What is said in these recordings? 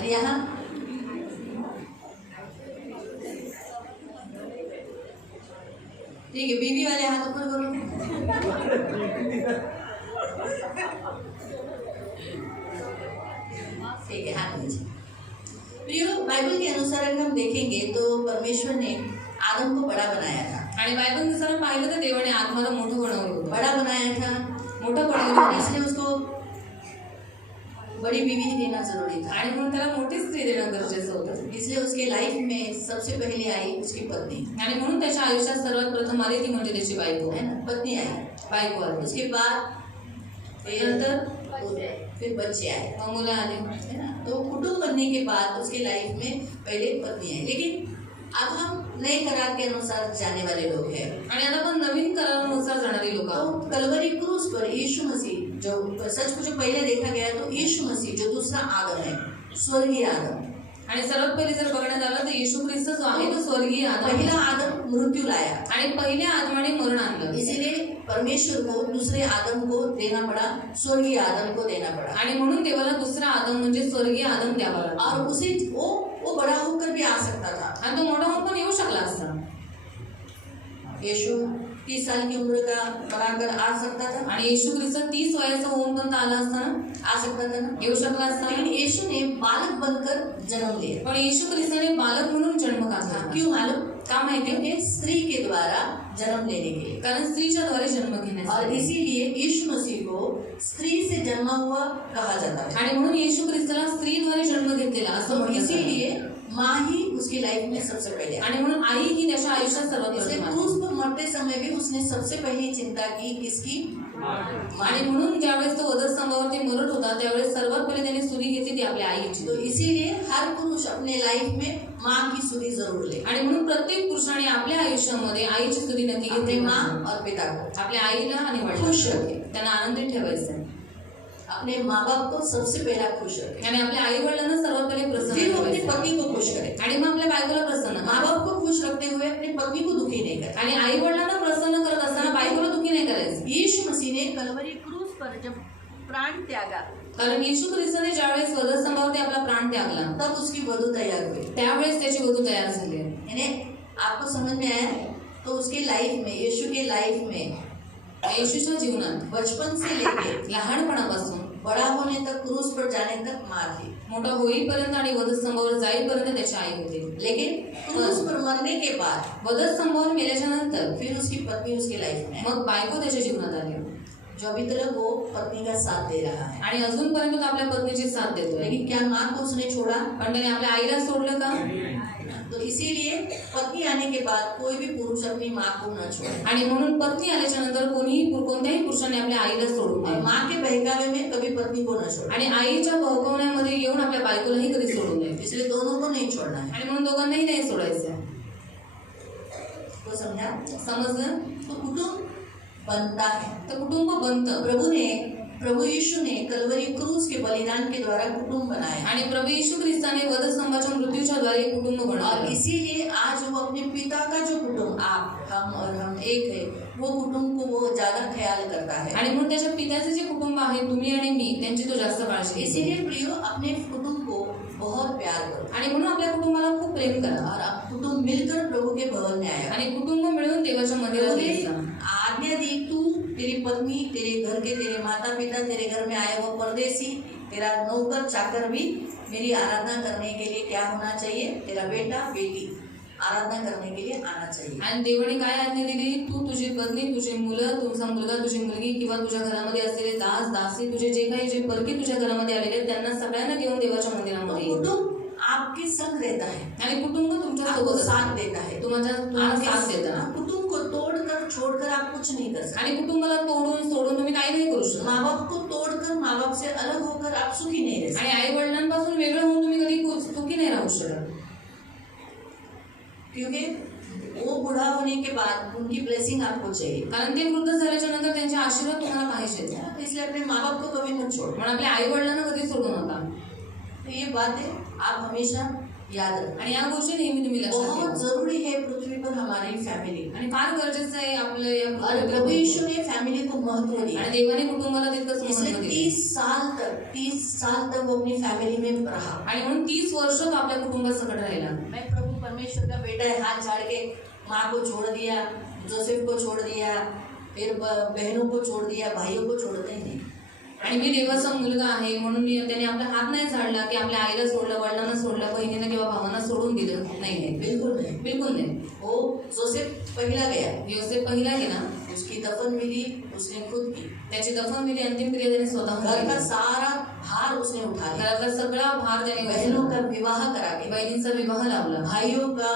और यहाँ ठीक है, बीवी वाले हाथ ऊपर करो। ठीक है, हाथ नीचे। प्रियो, बाइबल के अनुसार अगर हम देखेंगे तो परमेश्वर ने आदम को बड़ा बनाया था। आणि बायबलनुसार पाहिलं तर देवाने आत्माला मोठं बनवलं होतं, बड़ा बनाया था, मोठं बनवलं होतं, इसलिए उसको बड़ी बीवी देना जरूरी था। आणि म्हणून त्याला मोठी स्त्री देणं गरजेचं होतं। इसलिए उसके लाइफ में सबसे पहले आई उसकी पत्नी, आणि म्हणून त्याच्या आयुष्यात सर्वात प्रथम आली ती म्हणजे त्याची बायको, है ना, पत्नी आई, बायको आली, उसके बाद फिर बच्चे आए, मग मुलं आली, है ना। तो कुटुंब बनने के बाद उसके लाइफ में पहले पत्नी आई। लेकिन अब हम नए करार के अनुसार जाने वाले लोग हैं, आणि आता पण नवीन करारानुसार जाणारी लोक तो कलवरी क्रूस पर यीशु मसीह जो सच को जो पहले देखा गया तो यीशु मसीह जो दूसरा आदम है, स्वर्गीय आदम, आणि सर्वात पहिले जर बघण्यात आलं तर येशू ख्रिस्त जो आहे तो स्वर्गीय आदम, पहला आदम मृत्यु लाया आणि पहिल्या आदमाने मरण आणलं, इसीलिए परमेश्वर को दूसरे आदम को देना पड़ा, स्वर्गीय आदम को देना पड़ा, आणि म्हणून देवाला दुसरा आदम म्हणजे स्वर्गीय आदम द्यावा लागला, और उसे वो बड़ा होकर भी आ सकता था। आणि तो मोठा होऊन पण येऊ शकला असता। यीशु 30 साल की उम्र का बनाकर आ सकता था, आणि येशू ख्रिस्त 30 वयाचा होऊन पण आला असता ना, आ सकता था ना, येऊ शकला असता। लेकिन यीशु ने बालक बनकर जन्म लिया। पण येशू ख्रिस्ताने बालक म्हणून जन्म घातला। क्यों मालूम? का माहिती? क्योंकि स्त्री के द्वारा जन्म लेने के लिए, कारण स्त्रीच्या द्वारे जन्म और घेण्यासाठी, इसीलिए यीशु मसीह को स्त्री से जन्मा हुआ कहा जाता है। आणि म्हणून येशू ख्रिस्ताला स्त्रीद्वारे जन्म घेतलेला असं तो म्हटलं जातं। इसीलिए माँ ही उसकी लाइफ में सबसे पहले आई। आणि म्हणून आई ही त्याच्या आयुष्यात सर्वात इसलिए प्रथम क्रूस आली। पर मरते समय भी उसने सबसे पहली चिंता की किसकी? आणि म्हणून ज्यावेळेस तो वधस्तंभावरती मरत होता त्यावेळेस सर्वात पहिले त्याने सुरी घेतली ती आपल्या आईची। तो इसीलिए हर पुरुष अपने लाइफ में माँ की सुरी जरूर ले, आणि म्हणून प्रत्येक पुरुषाने आपल्या आयुष्यामध्ये आईची सुरी नक्की अपने घेतली माँ पाहिजे। और पिता को, आपल्या आईला आणि खुश वडिलांना रखे, त्यांना आनंदित ठेवायचं, अपने माँ बाप को सबसे पहला खुश रखे, आणि आपल्या आई वडिलांना सर्वात पहिले प्रसन्न फिर वो अपने ठेवायचं, पति को खुश करे। आणि मग आपल्या बायकोला प्रसन्न माँ करा। बाप को खुश रखते हुए अपने पत्नी को दुखी नहीं करे। आणि आई वडिलांना प्रसन्न करत असताना बायकोला दुखी नाही करायचं। यीशु मसीह ने कलवरी क्रूस पर जब प्राण त्यागा, कारण येशू ख्रिस्ताने ज्यावेळेस वधस्तंभावरती आपला प्राण त्यागला तब उसकी वधू तैयार हुई। त्यावेळेस त्याची वधू तयार झाली। यानी आपको समझ में आया? तो उसके लाइफ में, यीशु के लाइफ में येशूच्या जीवनात बचपन से लेके लहानपणापासून बड़ा होने तक, क्रूस पर जाने तक माँ थी, मोठा होईपर्यंत आणि वधस्तंभावर जाईपर्यंत त्याची आई होती। लेकिन क्रूस पर मरने के बाद वधस्तंभावर मेल्याच्या नंतर फिर उसकी पत्नी उसके लाइफ में, मग बायको त्याच्या जीवनात आली, जो अभी तक वो पत्नी का साथ दे रहा है। आणि अजूनपर्यंत तो आपल्या पत्नीची साथ देतोय। लेकिन क्या माँ को उसने छोड़ा? पण त्याने आपल्या आईला सोडलं का? तो इसीलिए पत्नी आने के बाद कोई भी पुरुष अपनी माँ को न छोड़े, आणि म्हणून पत्नी आल्याच्या नंतर कोणत्याही पुरुषाने आपल्या आईला सोडू और नये, माँ के बहकावे में कभी पत्नी को न छोड़े। आणि आईच्या बहकवण्यामध्ये येऊन आपल्या बायकोलाही कधी सोडू नये, इसलिए दोनों को नहीं छोड़ना है। आणि म्हणून दोघांनाही नाही सोडायचं। तो समझा? समजलं? तो कुटुंब बनता है। तर कुटुंब बनतं। प्रभु यीशु ने कलवरी क्रूस के बलिदान के द्वारा कुटुंब बनाया, आणि प्रभू येशू ख्रिस्ताने वधस्तंभाच्या मृत्यूच्या द्वारे कुटुंब और बनवलं, इसीलिए आज वो अपने पिता का जो कुटुंब, आप हम और हम एक है, वो कुटुंब को वो ज्यादा ख्याल करता है। आणि म्हणून त्याच्या पित्याचे जे कुटुंब आहे तुम्ही आणि मी त्यांची तो जास्त काळजी घेतो। इसीलिए प्रियो अपने कुटुंब को बहुत प्यार करो, आणि म्हणून आपल्या कुटुंबाला खूप प्रेम करा, और आप कुटुंब मिलकर प्रभु के भवन में आया। आणि कुटुंब मिळून देवाच्या मंदिरात यायचं। आज्ञा दी, तू, तेरी पत्नी, तेरे घर के तेरे माता पिता, तेरे घर में आए हुए परदेसी, तेरा नौकर चाकर भी मेरी आराधना करने के लिए क्या होना चाहिए? तेरा बेटा बेटी आराधना करने के लिए आना चाहिए। आणि देवाने काय आज्ञा दिली? तू, तुझी पत्नी, तुझी मुलं, तुझा मुलगा, तुझी मुलगी किंवा तुझ्या घरामध्ये असलेले दास दासी, तुझे जे काही जे परकी तुझ्या घरामध्ये आलेले आहेत त्यांना सगळ्यांना घेऊन देवाच्या मंदिरामध्ये ये। कुटुंब आपके संग रहता है, आणि कुटुंब तुमच्या आपको सोबत साथ देता है, तुम्हाला साथ देतं। कुटुंब को तोड़कर छोड़कर आप कुछ नहीं कर सकते। आणि कुटुंबाला तोडून सोडून तुम्ही काही नाही करू शकत। माँ बाप को तोड़कर, माँ बाप से अलग होकर आप सुखी नहीं रह सकते। आणि आई वडिलांपासून वेगळं होऊन तुम्ही कधी सुखी नाही राहू शकत, क्योंकि वो बूढ़ा होने के बाद उनकी ब्लेसिंग आपको चाहिए, कारण ते वृद्ध झाल्याच्या नंतर त्यांचे आशीर्वाद तुम्हाला पाहिजेत। तो इसलिए अपने माँ बाप को कभी मत छोड़ो। म्हणून आपल्या आई वडिलांना कधी सोडू नका। तो ये बात है, आप हमेशा याद रखना। आणि या गोष्टी नेहमी तुम्ही लक्षात बहुत ठेवा. जरूरी है पृथ्वी पर हमारी फैमिली, आणि फार गरजेचं आहे आपलं या और पृथ्वीवर प्रभु यीशु कुटुंब. ने फैमिली को महत्व दिया। आणि देवाने कुटुंबाला तितकंच इसलिए महत्त्व दिलं. 30 साल तक वो अपनी फैमिली में रहा। आणि म्हणून 30 वर्ष तो आपल्या कुटुंबासकट राहिला. मैं प्रभु परमेश्वर का बेटा है, हाथ झाड़ के माँ को छोड़ दिया, जोसेफ को छोड़ दिया, फिर बहनों को छोड़ दिया, भाइयों को छोड़ते ही नहीं। आणि मी देवाचा मुलगा आहे म्हणून मी त्याने आपला हात नाही झाडला की आपल्या आईला सोडलं, वडिलांना सोडलं, बहिणीला किंवा भावांना सोडून दिलं. नाही, बिल्कुल नहीं। बिलकुल नाही. वो जोसेफ पहला गया, योसेफ पहिला गेला, उसकी दफन विधि उसने खुद की, त्याची दफनविधी अंतिम क्रिया त्याने स्वतःहून घर का केली. सारा भार उसने उठा लिया, घरातला सगळा भार त्याने बहनों उचलला. का विवाह करा के, बहिणींचा विवाह लावला भाइयों का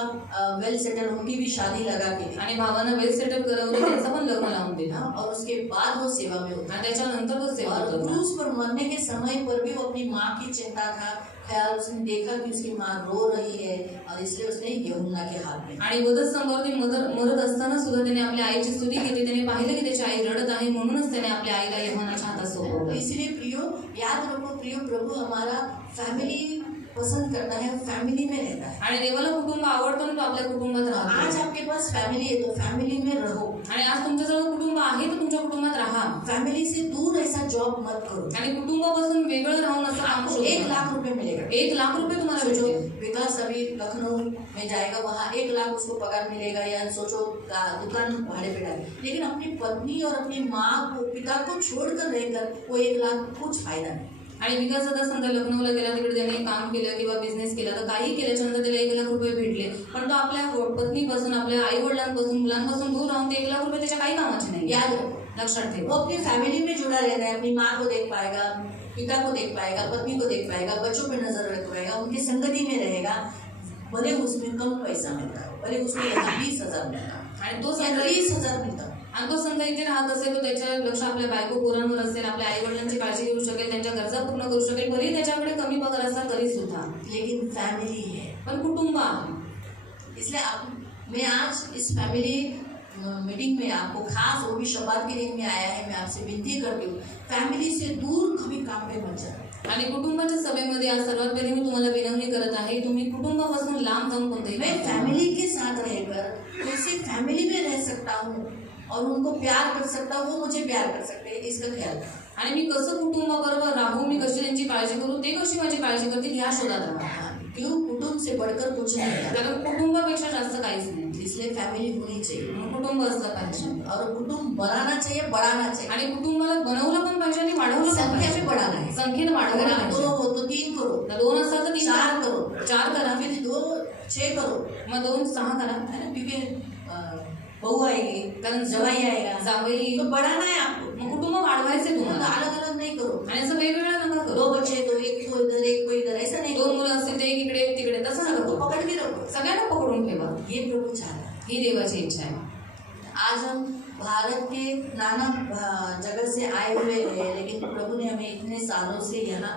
वेल सेटल, उनकी भी शादी लगा के दी। आणि भावांना वेल सेटअप करवलं, त्यांचं पण लग्न लावून दिलं. हाँ, और उसके बाद वो सेवा में उतरा। आणि त्याच्यानंतर तो सेवा और करतो. क्रूस पर मरने के समय पर भी वो अपनी माँ की चिंता था, ख्याल, उसने देखा कि उसकी माँ रो रही है और इसलिए उसने यूहन्ना के हाथ में, आणि वधस्तंभावरती मरत असताना सुद्धा त्याने आपल्या आईची स्तुती केली. त्याने पाहिलं की त्याची आई रडत आहे म्हणूनच त्याने आपल्या आईला योहानाच्या हातात तो सोपवलं. इसलिए प्रियो याद रखो, प्रियो प्रभु हमारा फैमिली पसंद करता है, फैमिली में रहता है। आणि देवाला कुटुंब आवडतं आणि तो आपल्या कुटुंबात आज राहतो. आपके पास फैमिली है तो फैमिली में रहो, आणि आज तुमच्याजवळ कुटुंब आहे तर तुमच्या कुटुंबात राहा. फैमिली से दूर ऐसा जॉब मत करो। आणि कुटुंबापासून वेगळं राहून असं काम आपको शोधू 1 नका. लाख रुपए मिलेगा। 1 लाख रुपये तुम्हाला सोचो भेटतील. विकास अभी लखनऊ में जाएगा, वहाँ 1 लाख उसको पगार मिलेगा, या सोचो दुकान भाड़े पे डाले, लेकिन अपनी पत्नी और अपनी माँ को, पिता को छोड़कर रहकर वो 1 लाख कुछ फायदा नहीं। आणि विकास आता समजा लखनौला गेला, तिकडे त्याने काम केलं किंवा बिझनेस केला, तर काही केल्याच्या नंतर त्याला 1 लाख रुपये भेटले, पण तो आपल्या पत्नीपासून, आपल्या आई वडिलांपासून, मुलांपासून दूर राहून ते 1 लाख रुपये त्याच्या काही कामाचे नाही. याद रखो, लक्षात वो ठेवा. अपनी फैमिली में जुड़ा रहता है, अपनी माँ को देख पाएगा, पिता को देख पाएगा, पत्नी को देख पाएगा, बच्चों पे नजर रख पाएगा, उनकी संगति में रहेगा, भले उसमें कम पैसा मिलता हो, भले उसको यहाँ 20,000 मिलता हो, आणि तो या समजा 30,000 मिलता हो, आणि तो समजा इथे राहत असेल, तर त्याच्या लक्ष आपल्या बायको पोरांवर असेल, आपल्या आई वडिलांची काळजी घेऊ शकेल, त्यांच्या गरजा पूर्ण करू शकेल, भले त्याच्याकडे कमी पगार असला तरी सुद्धा. लेकिन फैमिली है। पण कुटुंब आहे. इसलिए मैं आज इस फैमिली मीटिंग में आपको खास, वो भी शबाद के दिन में आया है, मैं आपसे विनती करती हूँ, फैमिली से दूर कभी काम पे मत जाओ। आणि कुटुंबाच्या सभेमध्ये आज सर्वात पहिले मी तुम्हाला विनवणी करत आहे, तुम्ही कुटुंबापासून लांब जाऊन कोणतेही मैं काम करू नका. फैमिली के साथ रहकर कैसे फैमिली में रह सकता हूँ और उनको प्यार कर सकता हूँ, वो मुझे प्यार कर सकते हैं, इसका ख्याल रखना। आणि मी कसं कुटुंबाबरोबर राहू, मी कशी त्यांची काळजी करू, ते कशी माझी काळजी करतील ह्या शोधात राहा. हाँ, क्यों? कुटुंब से बढ़कर कुछ नहीं है, कारण कुटुंबापेक्षा जास्त काहीच नाही. इसलिए फैमिली होनी चाहिए, म्हणून कुटुंब असलं पाहिजे. और कुटुंब बनाना चाहिए, बढ़ाना चाहिए, आणि कुटुंबाला बनवलं पण पाहिजे आणि वाढवलं पण संख्या पाहिजे. में बढ़ाना है। संख्येनं अगर वाढवलं आप पाहिजे. 2 हो तो 3 करो, तर 2 असतात तर 3 4 करा, करो, 4 करा, फिर 2 6 करो, मग 2 6 करा. है ना, क्योंकि बहू आएगी, कारण जवाई आएगा, जावई, तो बढ़ाना है आपको, मग कुटुंब वाढवायचे तुम्हाला. अलग अलग नहीं करो, आणि असं वेगवेगळं नका 2 करू. बच्चे तो एक को इधर एक को इधर, ऐसा नहीं 2 करो, मुलं असतील ते एक इकडे एक तिकडे, तसं नका सबको करू. पकड़ के रखो। सगळ्यांना पकडून ठेवा. ये प्रभु चाहता है। ही देवाची इच्छा आहे. आज हम भारत के नाना जगह से आए हुए हैं, लेकिन प्रभु ने हमें इतने सालों से यहाँ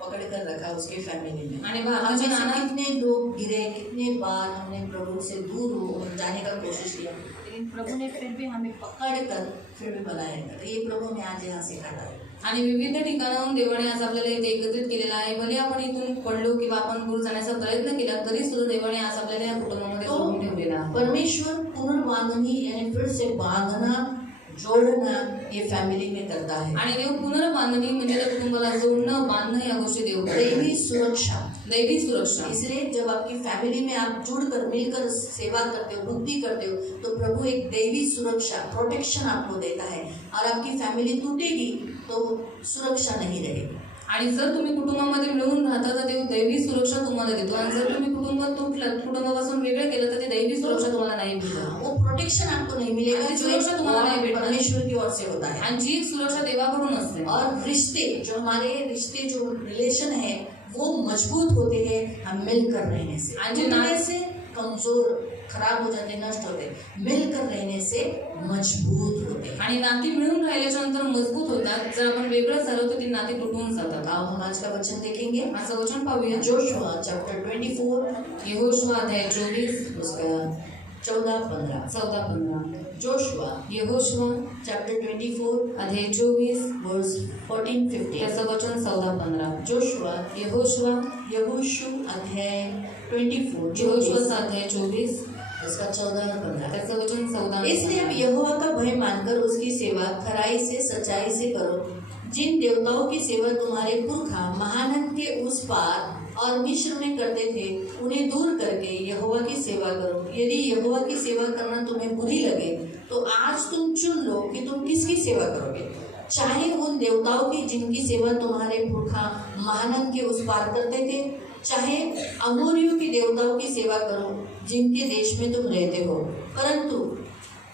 पकड़ कर रखा उसके फैमिली में। आणि भारताच्या हमने से नाना कितने लोग गिरे, कितने बार हमने प्रभु से दूर जाने का कोशिश किया, लेकिन प्रभु ने फिर भी हमें पकड़ कर फिर भी बनाया कर। ये प्रभु ने आज यहाँ सिखाता है। आणि विविध ठिकाणाहून देवाने आज आपल्याला इथे एकत्रित केलेलं आहे. भले आपण इथून पडलो किंवा आपण दूर जाण्याचा प्रयत्न केला तरी सुद्धा देवाने आज आपल्याला या कुटुंबामध्ये तो जोडून ठेवलेला आहे. परमेश्वर पुनर्बांधनी यानी फिर से बांधना, जोड़ना ये फैमिली में करता है। आणि देव पुनर्बांधणी म्हणजे त्या कुटुंबाला जोडणं, बांधणं या गोष्टी देव करतो. दैवी सुरक्षा, दैवी सुरक्षा. इसलिए जब आपकी फैमिली में आप जुड़कर मिलकर सेवा करते हो, भक्ति करते हो, तो प्रभु एक दैवी सुरक्षा, प्रोटेक्शन आपको देता है, और आपकी फैमिली टूटेगी तो सुरक्षा नहीं रहेगी। आणि जर तुम्ही कुटुंबामध्ये मिळून राहता तर देव दैवी सुरक्षा तुम्हाला देतो. आणि जर तुम्ही कुटुंबात तुटलं, कुटुंबापासून वेगळे केलं तर ते दैवी सुरक्षा तुम्हाला नाही भेटत. वो प्रोटेक्शन आपको नहीं मिलेगा, आणि जो सुरक्षा तुम्हाला नाही भेटणार. परमेश्वर की ओर से होता है। आणि जी एक सुरक्षा देवाकडून असते. और रिश्ते, जो हमारे रिश्ते, जो रिलेशन है, वो मजबूत होते हैं हम मिलकर रहने से। आणि जे टूटने से कमजोर, खराब हो जाते, नष्ट होते, मिलकर रहने से मजबूत होते हैं। आणि नाती मिळून राहिल्याच्या नंतर मजबूत होतात. जर आपण वेगळं झालो तर ती नाती तुटून जातात. आओ हम आज का वचन देखेंगे, असं वचन पाहूया. जोशुआ चैप्टर 24 यहोशुआ अध्याय 24 उसका 14-15 14-15 जोशुआ यहोशुआ चैप्टर 24 अध्याय 24 वर्स 14-15 त्याचं वचन 14-15 जोशुआ यहोशुआ यहोशू अध्याय 24 यहोशुआचा अध्याय 24 इसका 14-15 त्याचं वचन 14 इसलिए अब यहोवा का भय मानकर उसकी सेवा खराई से सच्चाई से करो। जिन देवताओं की सेवा तुम्हारे पुरखा महानद के उस पार और मिस्र में करते थे उन्हें दूर करके यहोवा की सेवा करो। यदि यहोवा की सेवा करना तुम्हें बुरी लगे तो आज तुम चुन लो कि तुम किसकी सेवा करोगे, चाहे उन देवताओं की जिनकी सेवा तुम्हारे पुरखा महानद के उस पार करते थे, चाहे अमोरियों की देवताओं की सेवा करो जिनके देश में तुम रहते हो, परंतु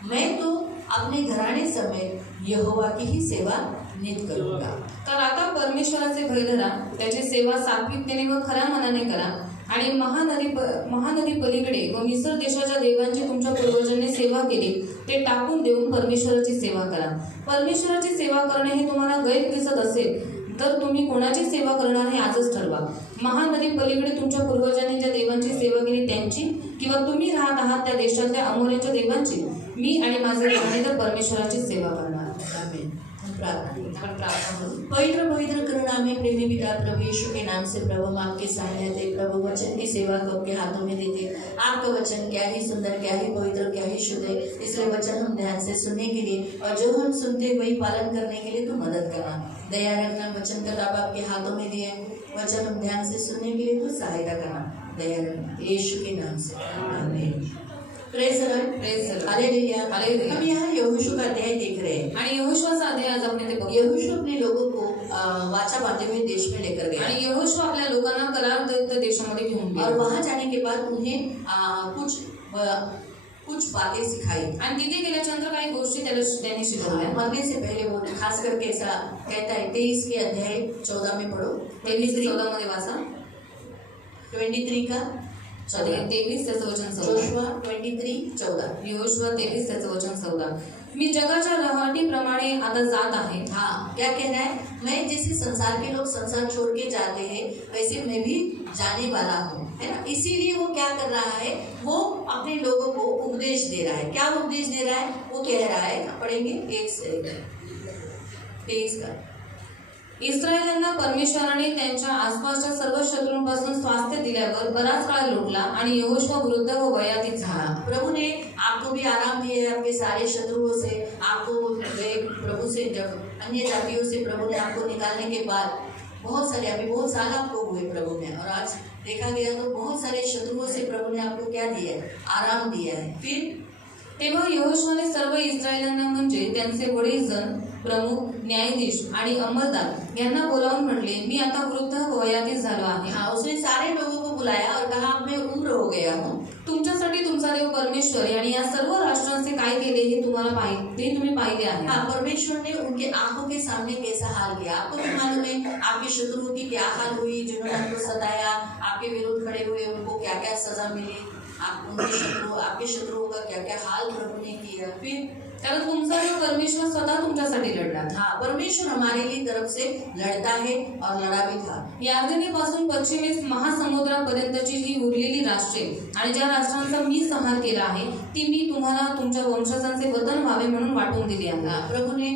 मैं तो अपने घराणे समेत यहोवा की ही सेवा नित करूंगा। तर आता परमेश्वराचे भय धरा, त्याची सेवा सात्विकतेने व खऱ्या मनाने करा आणि महानदी पलीकडे व मिस्र देशाच्या देवांची तुमच्या पूर्वजांनी सेवा केली ते टाकून देऊन परमेश्वराची सेवा करा। परमेश्वराची सेवा करणे हे तुम्हाला गैर दिसत असेल तर तुम्ही कोणाची सेवा करणार हे आजच ठरवा। महानदी पलीकडे तुमच्या पूर्वजांनी ज्या देवांची सेवा केली त्यांची किंवा तुम्ही राहत आहात त्या देशातल्या अमोऱ्यांच्या देवांची मी आणि माझे घराणे तर परमेश्वराची सेवा करणार। आमीन। हम प्रार्थना करू। पवित्र पवित्र करुणामय प्रेमी पिता प्रभु यीशु के नाम से प्रभु हम आपके सामने आते प्रभु वचन की सेवा को आपके हाथों में देते। आपका वचन क्या ही सुंदर, क्या ही पवित्र, क्या ही शुद्ध है, इसलिए वचन हम ध्यान से सुनने के लिए और जो हम सुनते वही पालन करने के लिए तू मदद करना, दया रखना। वचन का लाभ आपके हाथों में दिया है, वचन हम ध्यान से सुनने के लिए तू सहायता करना, दया रखना, यीशु के नाम से आमीन। Praise the Lord, praise the Lord, hallelujah. Hallelujah. हम यहाँ यहोशू का अध्याय देख रहे हैं आणि यहोशुआचा अध्याय आज आपण ते बघूया। यहोशू अपने लोगों को वाचा बांधे हुए देश में लेकर गया आणि यहोशुआ आपल्या लोकांना करार देशामध्ये घेऊन और गेला वहां जाने के बाद उन्हें कुछ बातें सिखाई। आणि तिथे गेल्याच्यानंतर काही गोष्टी त्यांनी शिकवल्या। मरने से पहले वो खास करके ऐसा कहता है 23 के अध्याय 14 में पढ़ो, 23-14 मध्ये वाचा। 23 का 23 त्याचं वचन 14। जोशुआ 23:14 यहोशुआ 23 त्याचं वचन 14। मी जगाच्या रहाटीप्रमाणे आता जात आहे। हाँ, क्या कहना है? मैं जैसे संसार के लोग संसार छोड़ के जाते हैं वैसे मैं भी जाने वाला हूँ, है ना। इसीलिए वो क्या कर रहा है, वो अपने लोगों को उपदेश दे रहा है। क्या उपदेश दे रहा है? वो कह रहा है, पढ़ेंगे 1:23 का। इस्रायलांना परमेश्वराने त्यांच्या आसपासच्या सर्व शत्रूंपासून स्वास्थ्य दिल्यावर बराच काळ लुटला आणि यहोशुआ वृद्ध व वयातीत झाला। प्रभु ने आपको भी आराम दिया है आपके सारे शत्रुओं से। आपको प्रभु से, जब अन्य जातियों से प्रभु ने आपको निकालने के बाद बहुत साल आपको हुए प्रभु ने, और आज देखा गया तो बहुत सारे शत्रुओं से प्रभु ने आपको क्या दिया है? आराम दिया है। फिर तेव्हा यहोशुआने सर्व इस्रायलांना म्हणजे त्यांचे वडीलजन, प्रमुख, न्यायाधीश आणि अंमलदार यांना बोलावून म्हटले, मी आता वृद्ध वयातीत झालो आहे। हाँ, उसने सारे लोगों को बुलाया और कहा अब मैं उम्र हो गया हूँ। तुमच्यासाठी तुमचा देव परमेश्वर यांनी या सर्व राष्ट्रांचे काय केले हे तुम्ही पाहिले आहे। हाँ, परमेश्वर ने उनके आंखों के सामने कैसा हाल किया आपको भी मालूम है। आपके शत्रुओं की क्या हाल हुई, जिन्होंने आपको सताया, आपके विरुद्ध खड़े हुए, उनको क्या क्या सजा मिली, आपके शत्रुओं का क्या क्या हाल प्रभु ने किया। फिर कारण तुमचा देव परमेश्वर स्वतः तुमच्यासाठी लढला। हाँ, परमेश्वर हमारे लिए तरफ से लड़ता है और लड़ा भी था। यार्दनीपासून पश्चिमेस महासमुद्रापर्यंतची ही उरलेली राष्ट्रे आणि ज्या राष्ट्रांचा मी संहार केला आहे ती मी तुम्हाला तुमच्या वंशजांचे वतन व्हावे म्हणून वाटून दिली आहे। हाँ, प्रभु ने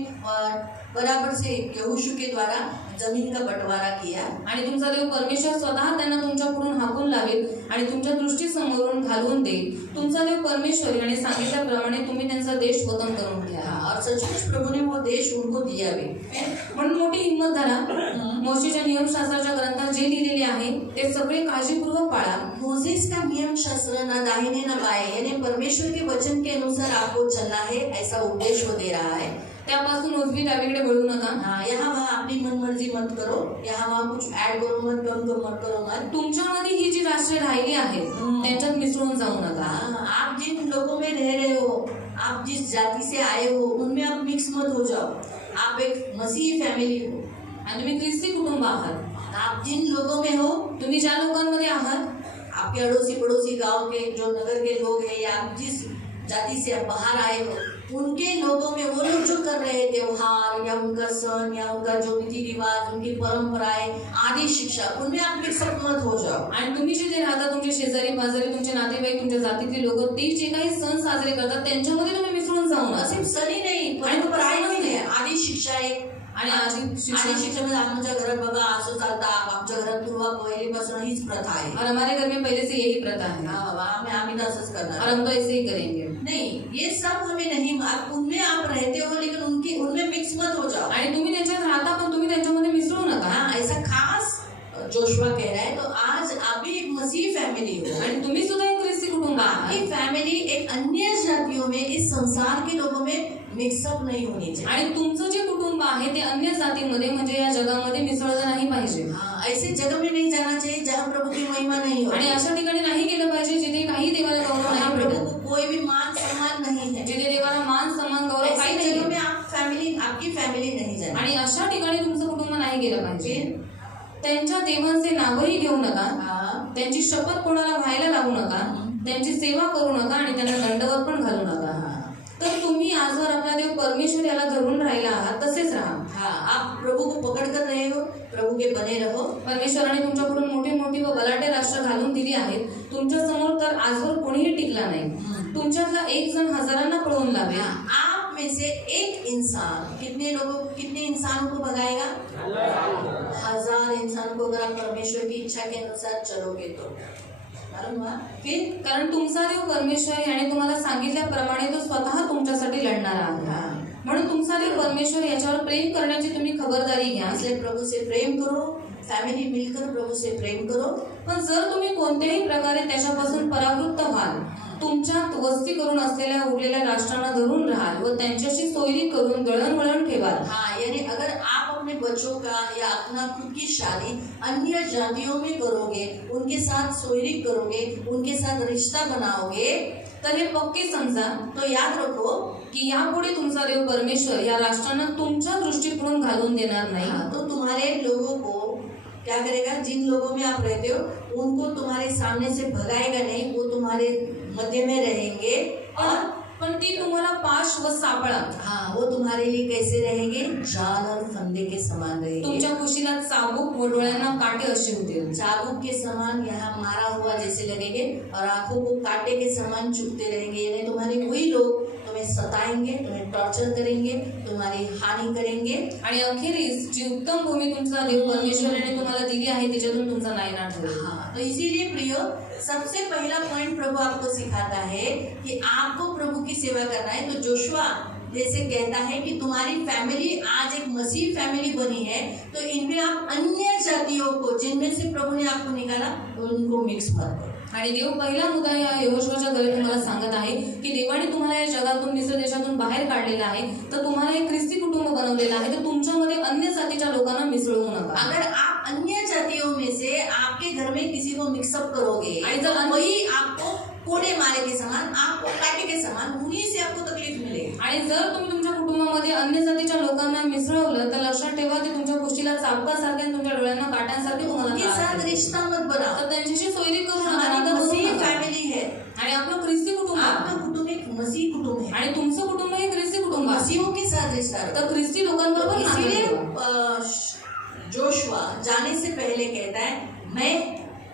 बराबर से यहोशू के द्वारा जमीन का बंटवारा किया आणि तुमचा देव परमेश्वर स्वतः त्यांना तुमच्या पुढून हाकून लावेल आणि तुमच्या दृष्टीसमोरून घालवून देईल। तुमचा देव परमेश्वर याने सांगितल्याप्रमाणे तुम्ही त्यांचा देश वतन करून घ्या। और सचमुच प्रभु ने वो देश उनको दिया भी। म्हणून मोठी हिंमत धरा, मोशेच्या नियमशास्त्राच्या ग्रंथात जे लिहिलेले आहे ते सगळे काळजीपूर्वक पाळा। मोसेस का नियम शास्त्र न दाहिने न बाएं, यानी परमेश्वर के वचन के अनुसार आपको चलना है, ऐसा उपदेश वो दे रहा है। त्यापासून उजवी डावीकडे वळू नका। हाँ, यहाँ वहाँ अपनी मनमर्जी मत करो, यहाँ वहाँ कुछ ऐड करो मत, कम मत करो मत। तुमच्यामध्ये ही जी राष्ट्रे राहिली आहेत त्यांच्यात मिसळून जाऊ नका। हाँ, आप जिन लोगों में रह रहे हो, आप जिस जाति से आए हो, उनमें आप मिक्स मत हो जाओ। आप एक मसीही फैमिली हो आणि तुम्ही ख्रिस्ती कुटुंब आहात। आप जिन लोगों में हो, तुम्ही ज्या लोकांमध्ये आहात, आपके अड़ोसी पड़ोसी गांव के जो नगर के लोग हैं, या आप जिस जाति से आप बाहर आए हो, उनके लोगों में वो लोग जो कर रहे त्योहार या उनका सन या उनका जो रीति रिवाज, उनकी परंपराएं, आदि शिक्षा, उनमें आप मिक्सअप मत हो जाओ। आणि तुम्ही जिथे राहता, तुमचे शेजारी पाजारी, तुमचे नातेवाईक, तुमच्या जातीतली लोक, ते जे काही सण साजरे करतात त्यांच्यामध्ये तुम्ही मिसळून जाऊ नका. सिर्फ सण ही नहीं, परंपराएं भी है, आदि शिक्षा आहे. आणि आधी आदि शिक्षामध्ये आमच्या घरात बघा असं चालतं, आमच्या घरात पूर्वा पहिलीपासून हीच प्रथा आहे. और हमारे घर में पहले से यही प्रथा है हाँ बाबा, आम्ही तसंच और करणार. हम तो ऐसे ही करेंगे. नहीं, ये सब हमें नहीं, उनमें आप रहते हो लेकिन उनमें मिक्स मत हो जाओ. आणि तुम्ही त्यांच्यात राहता पण तुम्ही त्यांच्यामध्ये मिसळू नका. हाँ, ऐसा खास जोशुआ कह रहा है. तो आज आप भी एक मसीह फैमिली हो आणि तुम्ही सुद्धा एक ख्रिस्ती कुटुंब आहात. आपकी फैमिली एक अन्य जातियों में, इस संसार के लोगों में मिक्सअप नहीं होनी चाहिए. आणि तुमचं जे कुटुंब आहे ते अन्य जातीमध्ये म्हणजे या जगामध्ये मिसळलं नाही पाहिजे. हाँ, ऐसे जगह में नहीं जाना चाहिए जहाँ प्रभु की महिमा नहीं हो. आणि अशा ठिकाणी नाही गेलं पाहिजे जिथे काही देवाला गौरव जहाँ नाही प्रभु भेटत, को कोई भी मान सम्मान नहीं है. जिथे देवाला मान सन्मान गौरव काही ऐसी जगह नाही. में आपकी फैमिली नहीं जाना. आणि अशा ठिकाणी तुमचं कुटुंब नाही गेलं पाहिजे. फिर त्यांच्या देवांचे नावही घेऊ नका, हाँ, त्यांची शपथ कोणाला व्हायला लावू नका, त्यांची सेवा करू नका आणि त्यांना दंडवत पण घालू नका. तर तुम्ही आजवर आपला देव परमेश्वर याला धरून राहिला आहात तसेच राहा. हाँ, आप प्रभु को पकड़ कर रहे हो, प्रभु के बने रहो. परमेश्वराने तुमच्याकडून मोठी मोठी व बलाढ्य राष्ट्र घालून दिली आहेत. तुमच्या समोर तर आजवर कोणीही टिकला नाही. तुमच्यातला एक जण हजारांना पळवून लावेल. आप में से एक इंसान कितने इंसानों को भगाएगा? 1000 इंसानों को. अगर आप परमेश्वर की इच्छा के अनुसार चलोगे तो मालूम हुआ? फिर कारण तुमचा देव परमेश्वर याने तुम्हाला सांगितल्याप्रमाणे तो स्वतः तुमच्यासाठी लढणार आहे. हाँ, म्हणून तुमचा देव परमेश्वर याच्यावर प्रेम करण्याची तुम्ही खबरदारी घ्या. इसलिए प्रभु से प्रेम करो, फैमिली मिलकर प्रभु से प्रेम करो. पण जर तुम्ही कोणत्याही प्रकारे त्याच्यापासून परावृत्त व्हाल, तुमच्यात वस्ती करून असलेल्या उरलेल्या राष्ट्रांना धरून राहाल व त्यांच्याशी सोयरी करून दळणवळण ठेवाल. हाँ, यानी अगर आप अपने बच्चों का या अपना खुद की शादी अन्य जातियों में करोगे, उनके साथ सोयरी करोगे, उनके साथ रिश्ता बनाओगे, तर हे पक्के समजा तो याद रखो की यापुढे तुमचा देव परमेश्वर या राष्ट्रांना तुमच्या दृष्टीपुढून घालून देणार नाही. हाँ, तो तुम्हारे लोगों को क्या करेगा? जिन लोगों में आप रहते हो उनको तुम्हारे सामने से भगाएगा नहीं, वो तुम्हारे मध्य में रहेंगे. और पण ती तुम्हाला पाश व सापळा, हाँ, वो तुम्हारे लिए कैसे रहेंगे? जाल और फंदे के समान रहेंगे. तुमच्या कुशीला चाबूक व डोळ्यांना काटे असे होतील. चाबुक के समान यहाँ मारा हुआ जैसे लगेंगे और आंखों को कांटे के समान चुभते रहेंगे. यानी तुम्हारे वही लोग तुम्हें सताएंगे, तुम्हें टॉर्चर करेंगे, तुम्हारी हानि करेंगे. आणि अखेरीस जी उत्तम भूमी तुमचा देव परमेश्वराने तुम्हाला दिली आहे त्याच्यातून तुमचा नायनाट होईल. हाँ, तो इसीलिए प्रियो, सबसे पहला पॉइंट प्रभु आपको सिखाता है कि आपको प्रभु की सेवा करना है. तो जोशुआ जैसे कहता है कि तुम्हारी फैमिली आज एक मसीह फैमिली बनी है, तो इनमें आप अन्य जातियों को, जिनमें से प्रभु ने आपको निकाला, उनको मिक्स मत करो. आणि देव पहिला मुद्दा या यहोशुआच्या घरी तुम्हाला सांगत आहे की देवाने तुम्हाला या जगातून, मिस्र देशातून बाहेर काढलेलं आहे, तर तुम्हाला एक ख्रिस्ती कुटुंब बनवलेलं आहे, तर तुमच्यामध्ये अन्य जातीच्या लोकांना मिसळू नका. अगर आप अन्य जातियों में से आपके घर में किसी को मिक्सअप करोगे, आणि जर वही आपको कोड़े मारे के समान, आपको काटे के समान, उन्हीं से आपको तकलीफ मिलेगी. आणि जर तुम्ही तुमच्या कुटुंबामध्ये अन्य जातीच्या लोकांना मिसळवलं तर लक्षात ठेवा ते तुमच्या कुशीला चाबकासारखे आणि तुमच्या डोळ्यांना काट्यांसारखे तुम्हाला उनके त्रास साथ देतील. रिश्ता मत बनाओ. तर त्यांच्याशी सोयरी करू नका, हमारी नातं करू मसीह नका. फैमिली है. आणि आपलं ख्रिस्ती कुटुंब आहे. आपका कुटुंब एक मसीह कुटुंब है. आणि तुमचं कुटुंब हे ख्रिस्ती कुटुंब आहे. मसीहों के साथ रिश्ता रखो. तर ख्रिस्ती लोकांबरोबर नातं इसीलिए ठेवा. जोशुआ जाने से पहले कहता है, मैं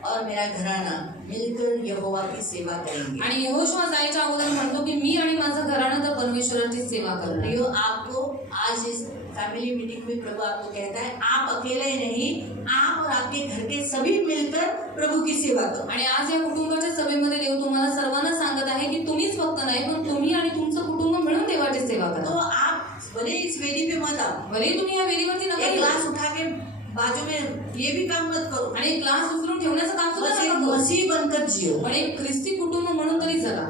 और मेरा घराना मिलकर यहोवा की सेवा करेंगे. आणि यहोशुआ जायच्या अगोदर म्हणतो की मी आणि माझं घराणं तर परमेश्वराची सेवा करणार. प्रियो, आपको आज इस फैमिली मीटिंग में प्रभु आपको कहता है, आप अकेले नहीं, आप और आपके घर के सभी मिलकर प्रभु की सेवा करो. आणि आज या कुटुंबाच्या सभेमध्ये देव तुम्हाला सर्वांना सांगत आहे की तुम्हीच फक्त नाही पण तुम्ही आणि तुमचं कुटुंब मिळून देवाची सेवा तो करा. आप भले इस वेदी पे मत आओ, भले तुम्ही या वेदीवरती नका एक येऊ. ग्लास उठा के बाजू में ये भी काम मत करो. आणि एक ग्लास उचलून ठेवण्याचं काम सुद्धा बस एक नका करू. मसीह बनकर जियो. पण एक ख्रिस्ती कुटुंब म्हणून तरी जगा.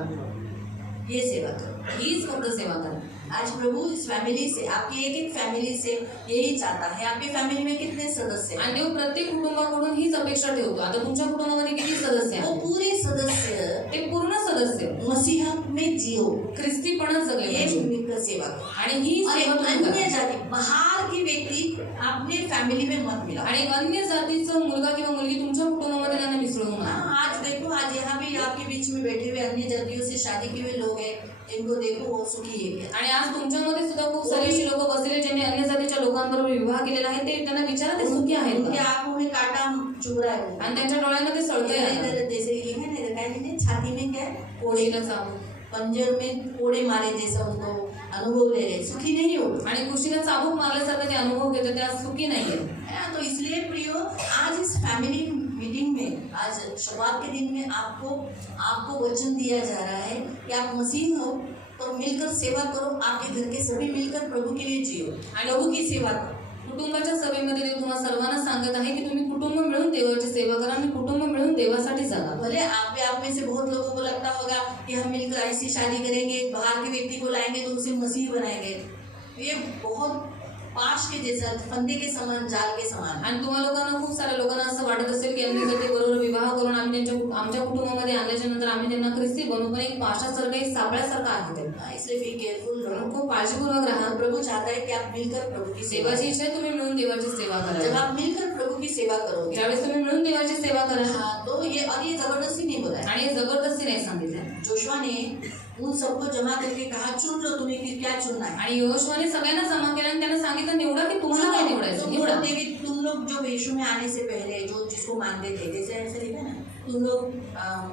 ये सेवा करो. हीच फक्त सेवा करा. आज प्रभु इस फैमिली से, आपकी एक एक फैमिली से यही चाहता है. आपकी फैमिली में कितने सदस्य हैं? आणि देव प्रत्येक कुटुंबाकडून हीच अपेक्षा ठेवतो. आता तुमच्या कुटुंबामध्ये किती सदस्य वो आहेत? पूरे सदस्य ते पूर्ण सदस्य मसीहा में जियो. ख्रिस्तीपणात जगले एक पाहिजे. मिलकर सेवा करो. आणि ही और एक सेवा तुम्ही अन्य करा. जाति, बाहर की व्यक्ति अपने फैमिली में मत मिलाओ. आणि एक अन्य जातीचं मुलगा किंवा मुलगी तुमच्या कुटुंबामध्ये त्यांना मिसळू नका. हाँ, आज देखो, आज यहाँ भी आपके बीच में बैठे हुए अन्य जातियों से शादी किए हुए लोग हैं, जिनको देखो वो सुखी है। आणि आज तुमच्यामध्ये सुद्धा खूप सारी अशी लोक बसलेले ज्यांनी अन्य जातीच्या लोकांबरोबर विवाह केलेला आहे, ते त्यांना विचारा ते सुखी आहेत उनके का? आंखों में कांटा चुभ रहा है वो। आणि त्यांच्या डोळ्यांमध्ये सळतंय आता. इधर जैसे ये है ना, क्या कहते हैं, छाती में क्या है, कोळीला चाबूक पंजर में कोड़े मारे जैसा उनको अनुभव ले रहे, सुखी नहीं हो। आणि कुशीला चाबूक मारल्यासारखं ते अनुभव घेतात, ते आज सुखी नाहीये. तो इसलिए प्रियो, आज इस फैमिली मीटिंग में, आज शुरुआत के दिन में आपको वचन दिया जा रहा है कि आप मसीह हो तो मिलकर सेवा करो। आपके घर के सभी मिलकर प्रभु के लिए जियो और प्रभु की सेवा करो। कुटुंबाच्या सभेमध्ये देव तुम्हाला सर्वांना सांगत आहे की तुम्ही कुटुंब मिळून देवाची सेवा करा आणि कुटुंब मिळून देवासाठी जगा. भले आप में से बहुत लोगों को लगता होगा कि हम मिलकर ऐसी शादी करेंगे, बाहर के व्यक्ति को लाएंगे तो उसे मसीह बनाएंगे, ये बहुत पाश के जैसा, फंदे के समान, जाल के समान। आणि तुम्हा लोकांना, खूप साऱ्या लोकांना असं वाटत असेल की आम्ही जर ते बरोबर विवाह करून आम्ही आमच्या कुटुंबामध्ये आणल्याच्या नंतर आम्ही त्यांना ख्रिस्ती बनवू, पण एक पाशासारखं, एक सापळ्यासारखं आहे ते. इसलिए बी केयरफुल रहो, खूप काळजीपूर्वक राहा. प्रभु चाहता है कि आप मिलकर प्रभु की सेवा, देवाची इच्छा आहे तुम्ही मिळून देवाची सेवा जब करा. आप मिलकर प्रभु की सेवा करोगे, ज्यावेळेस तुम्ही मिळून देवाची सेवा करा, हाँ, तो ये जबरदस्ती नहीं बोला है। आणि हे जबरदस्ती नाही सांगितलं. जोशुआ ने उन सबको जमा करके कहा, चुन लो तुम्हें कि क्या चुनना है। आणि यहोशुआने सगळ्यांना जमा केला आणि त्याने सांगितलं, निवडा की तुम्हाला काय निवडायचं, निवडा. तुम लोग जो यीशु में आने से पहले जो जिसको मानते थे, जैसे ऐसे लिखा ना, तुम लोग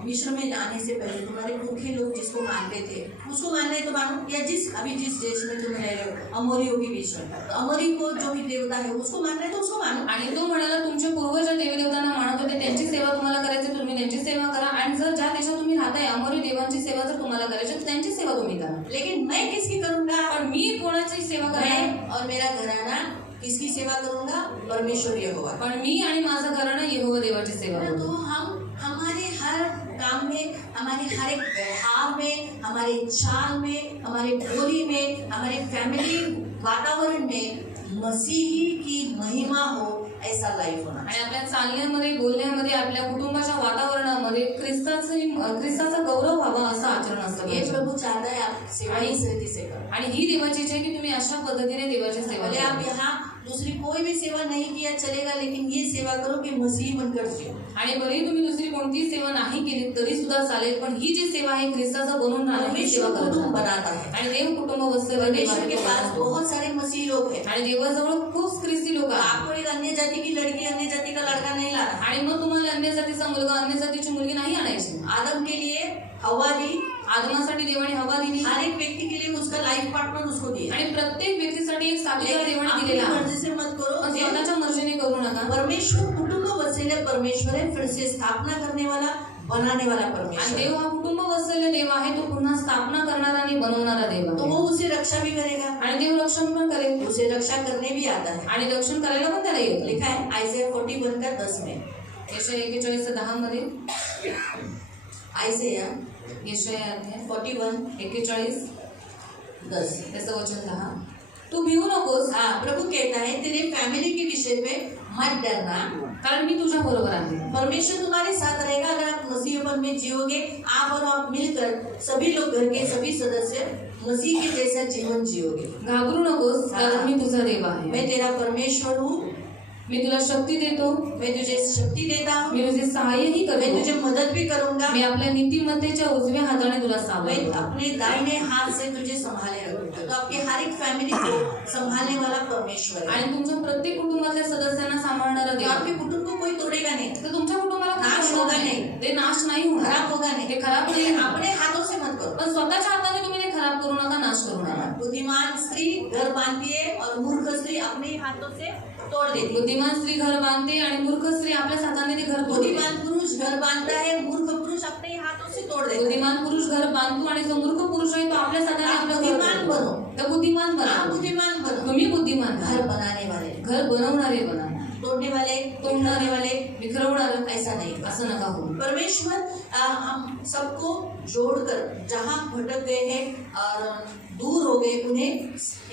मिस्र में आने से पहले तुम्हारे पुरखे लोग जिसको मानते थे उसको मानना है तो मानो, या अभी जिस देश में तुम रह रहे हो अमोरियों के बीच में, तो अमोरी को जो भी देवता है उसको मानना है तो उसको मानो. आणि तो म्हणाला, तुमचे पूर्वज ज्या देवदेवतांना मानत होते त्यांची सेवा तुम्हाला करायची, तुम्ही त्यांची सेवा करा. आणि जर ज्या देशात तुम्ही राहताय अमोरी देवांची सेवा जर तुम्हाला करायची तर त्यांची सेवा तुम्ही करा. लेकिन मैं किसकी करूंगा? पण मी कोणाची सेवा करणार? मैं और मेरा घराना किसकी सेवा करूंगा? परमेश्वर यहोवा. पण मी आणि माझं घराणं यहोवा देवाची सेवा तो करू. हम हमारे हर काम में, हमारे हर एक व्यवहार में, हमारे चाल में, हमारे बोली में, हमारे फैमिली वातावरण में मसीही की महिमा हो ऐसा लाइफ होना. आणि आपल्या चालण्यामध्ये, बोलण्यामध्ये, आपल्या कुटुंबाच्या वातावरणामध्ये ख्रिस्ताचा गौरव व्हावा असं आचरण असतं. ये प्रभु चाहता है आप सेवा इस रीति से करो. आणि ही देवाची इच्छा आहे की तुम्ही अशा पद्धतीने देवाची सेवा भले करा. आप यहाँ दूसरी कोई भी सेवा नहीं किया चलेगा, लेकिन ये सेवा करो कि मसीह बनकर जियो. आणि बरी तुम्ही दुसरी कोणतीही सेवा नाही केली तरी सुद्धा चालेल, पण ही जी सेवा आहे ख्रिस्ताचं बनून राहणं ही सेवा परमेश्वर कुटुंब करत बनाता है. आणि देव कुटुंब वसलेलं देव परमेश्वर आहे. के पास बहुत सारे मसीह लोग हैं. आणि देवाजवळ खूप ख्रिस्ती लोक आहेत. आपको एक अन्य जाति की लड़की, अन्य जाति का लड़का नहीं लाना. आणि मग तुम्हाला अन्य जातीचा मुलगा, अन्य जातीची मुलगी नाही आणायची. आदम के लिए हवा दी, आदमासाठी देवाने हवा दिली हर एक व्यक्ति के लिए उसका लाइफ पार्टनर उसको दिया. आणि प्रत्येक व्यक्तीसाठी एक साथीदार देवाने अपनी दिलेला आहे. मर्जी से मत करो. पण स्वतःच्या मर्जीने करू नका. परमेश्वर कुटुंब वसेले परमेश्वर है, फिर से स्थापना करने वाला, बनाने वाला आणि परमेश्वर. देव हा कुटुंब वसलेला देव आहे, तो पुन्हा स्थापना करणारा आणि बनवणारा देव तो आहे. वो उसे रक्षा भी करेगा, आणि देव रक्षण पण करेल उसे रक्षा करने भी आता है. आणि रक्षण करायला पण त्याला येतं. लिखा है आइज़ाया 41:10 में. यशया 41:10 मध्ये, आइज़ाया यशया अध्याय 41:10. 41 त्याचं वचन 10. तू भिवू नकोस, हाँ, प्रभु कहता है तेरे फैमिली के विषय में मत डरना, कारण मी तुझ्या बरोबर आहे. परमेश्वर तुम्हारे साथ रहेगा. अगर आप मसीहपन में जियोगे, आप और आप मिलकर सभी लोग, घर के सभी सदस्य मसीह के जैसा जीवन जियोगे. घाबरू नकोस, कारण मी तुझा देव आहे. मैं तेरा परमेश्वर हूँ, मी तुला शक्ती देतो, मैं तुझे शक्ति देता हूँ, मी तुझे सहाय्यही मैं करतो. तुझे मदद भी करूंगा, मी आपल्या नीतिमत्तेच्या उजव्या हाताने तुला मैं सावरतो. अपने दाहिने हाथ से तुझे संभाले रखूंगा. तो आपके हर एक फैमिली को संभालने वाला परमेश्वर है. आणि तुमच्या प्रत्येक कुटुंबातल्या सदस्यांना सांभाळणारा तो देव. आपके कुटुंब को कोई तोड़ेगा नहीं, तर तुमच्या कुटुंबाला नाश काही होगा होणार नाही. नाही. ते नाश नाही होणार, खराब होगा नहीं. ते खराब नाही. अपने हाथों से मत करो. पण स्वतःच्या हाताने तुम्ही ते खराब करू नका, नाश करू नका. बुद्धिमान स्त्री घर बांधती है और मूर्ख स्त्री अपने हाथों से तोड़ देती है. बुद्धिमान स्त्री घर बांधते आणि मूर्ख स्त्री आपल्या हाताने ते घर तोडते. बुद्धिमान पुरुष घर बांधता है, मूर्ख पुरुष अपने हाथों से तोड़ देता है. बुद्धिमान पुरुष घर बांधतो आणि जो मूर्ख पुरुष आहे तो आपल्या हाताने आपलं घर बुद्धिमान तोडतो. बनो. तर बुद्धिमान आप बना. बुद्धिमान बनो. तुम्ही बुद्धिमान घर घर बनाने वाले, घर बनवणारे बना. तोड़ने वाले, तोड़ने वाले विखरवणार ऐसा नहीं. असं नका हो. परमेश्वर हम सबको जोड़कर जहाँ भटक गए हैं और दूर हो गए उन्हें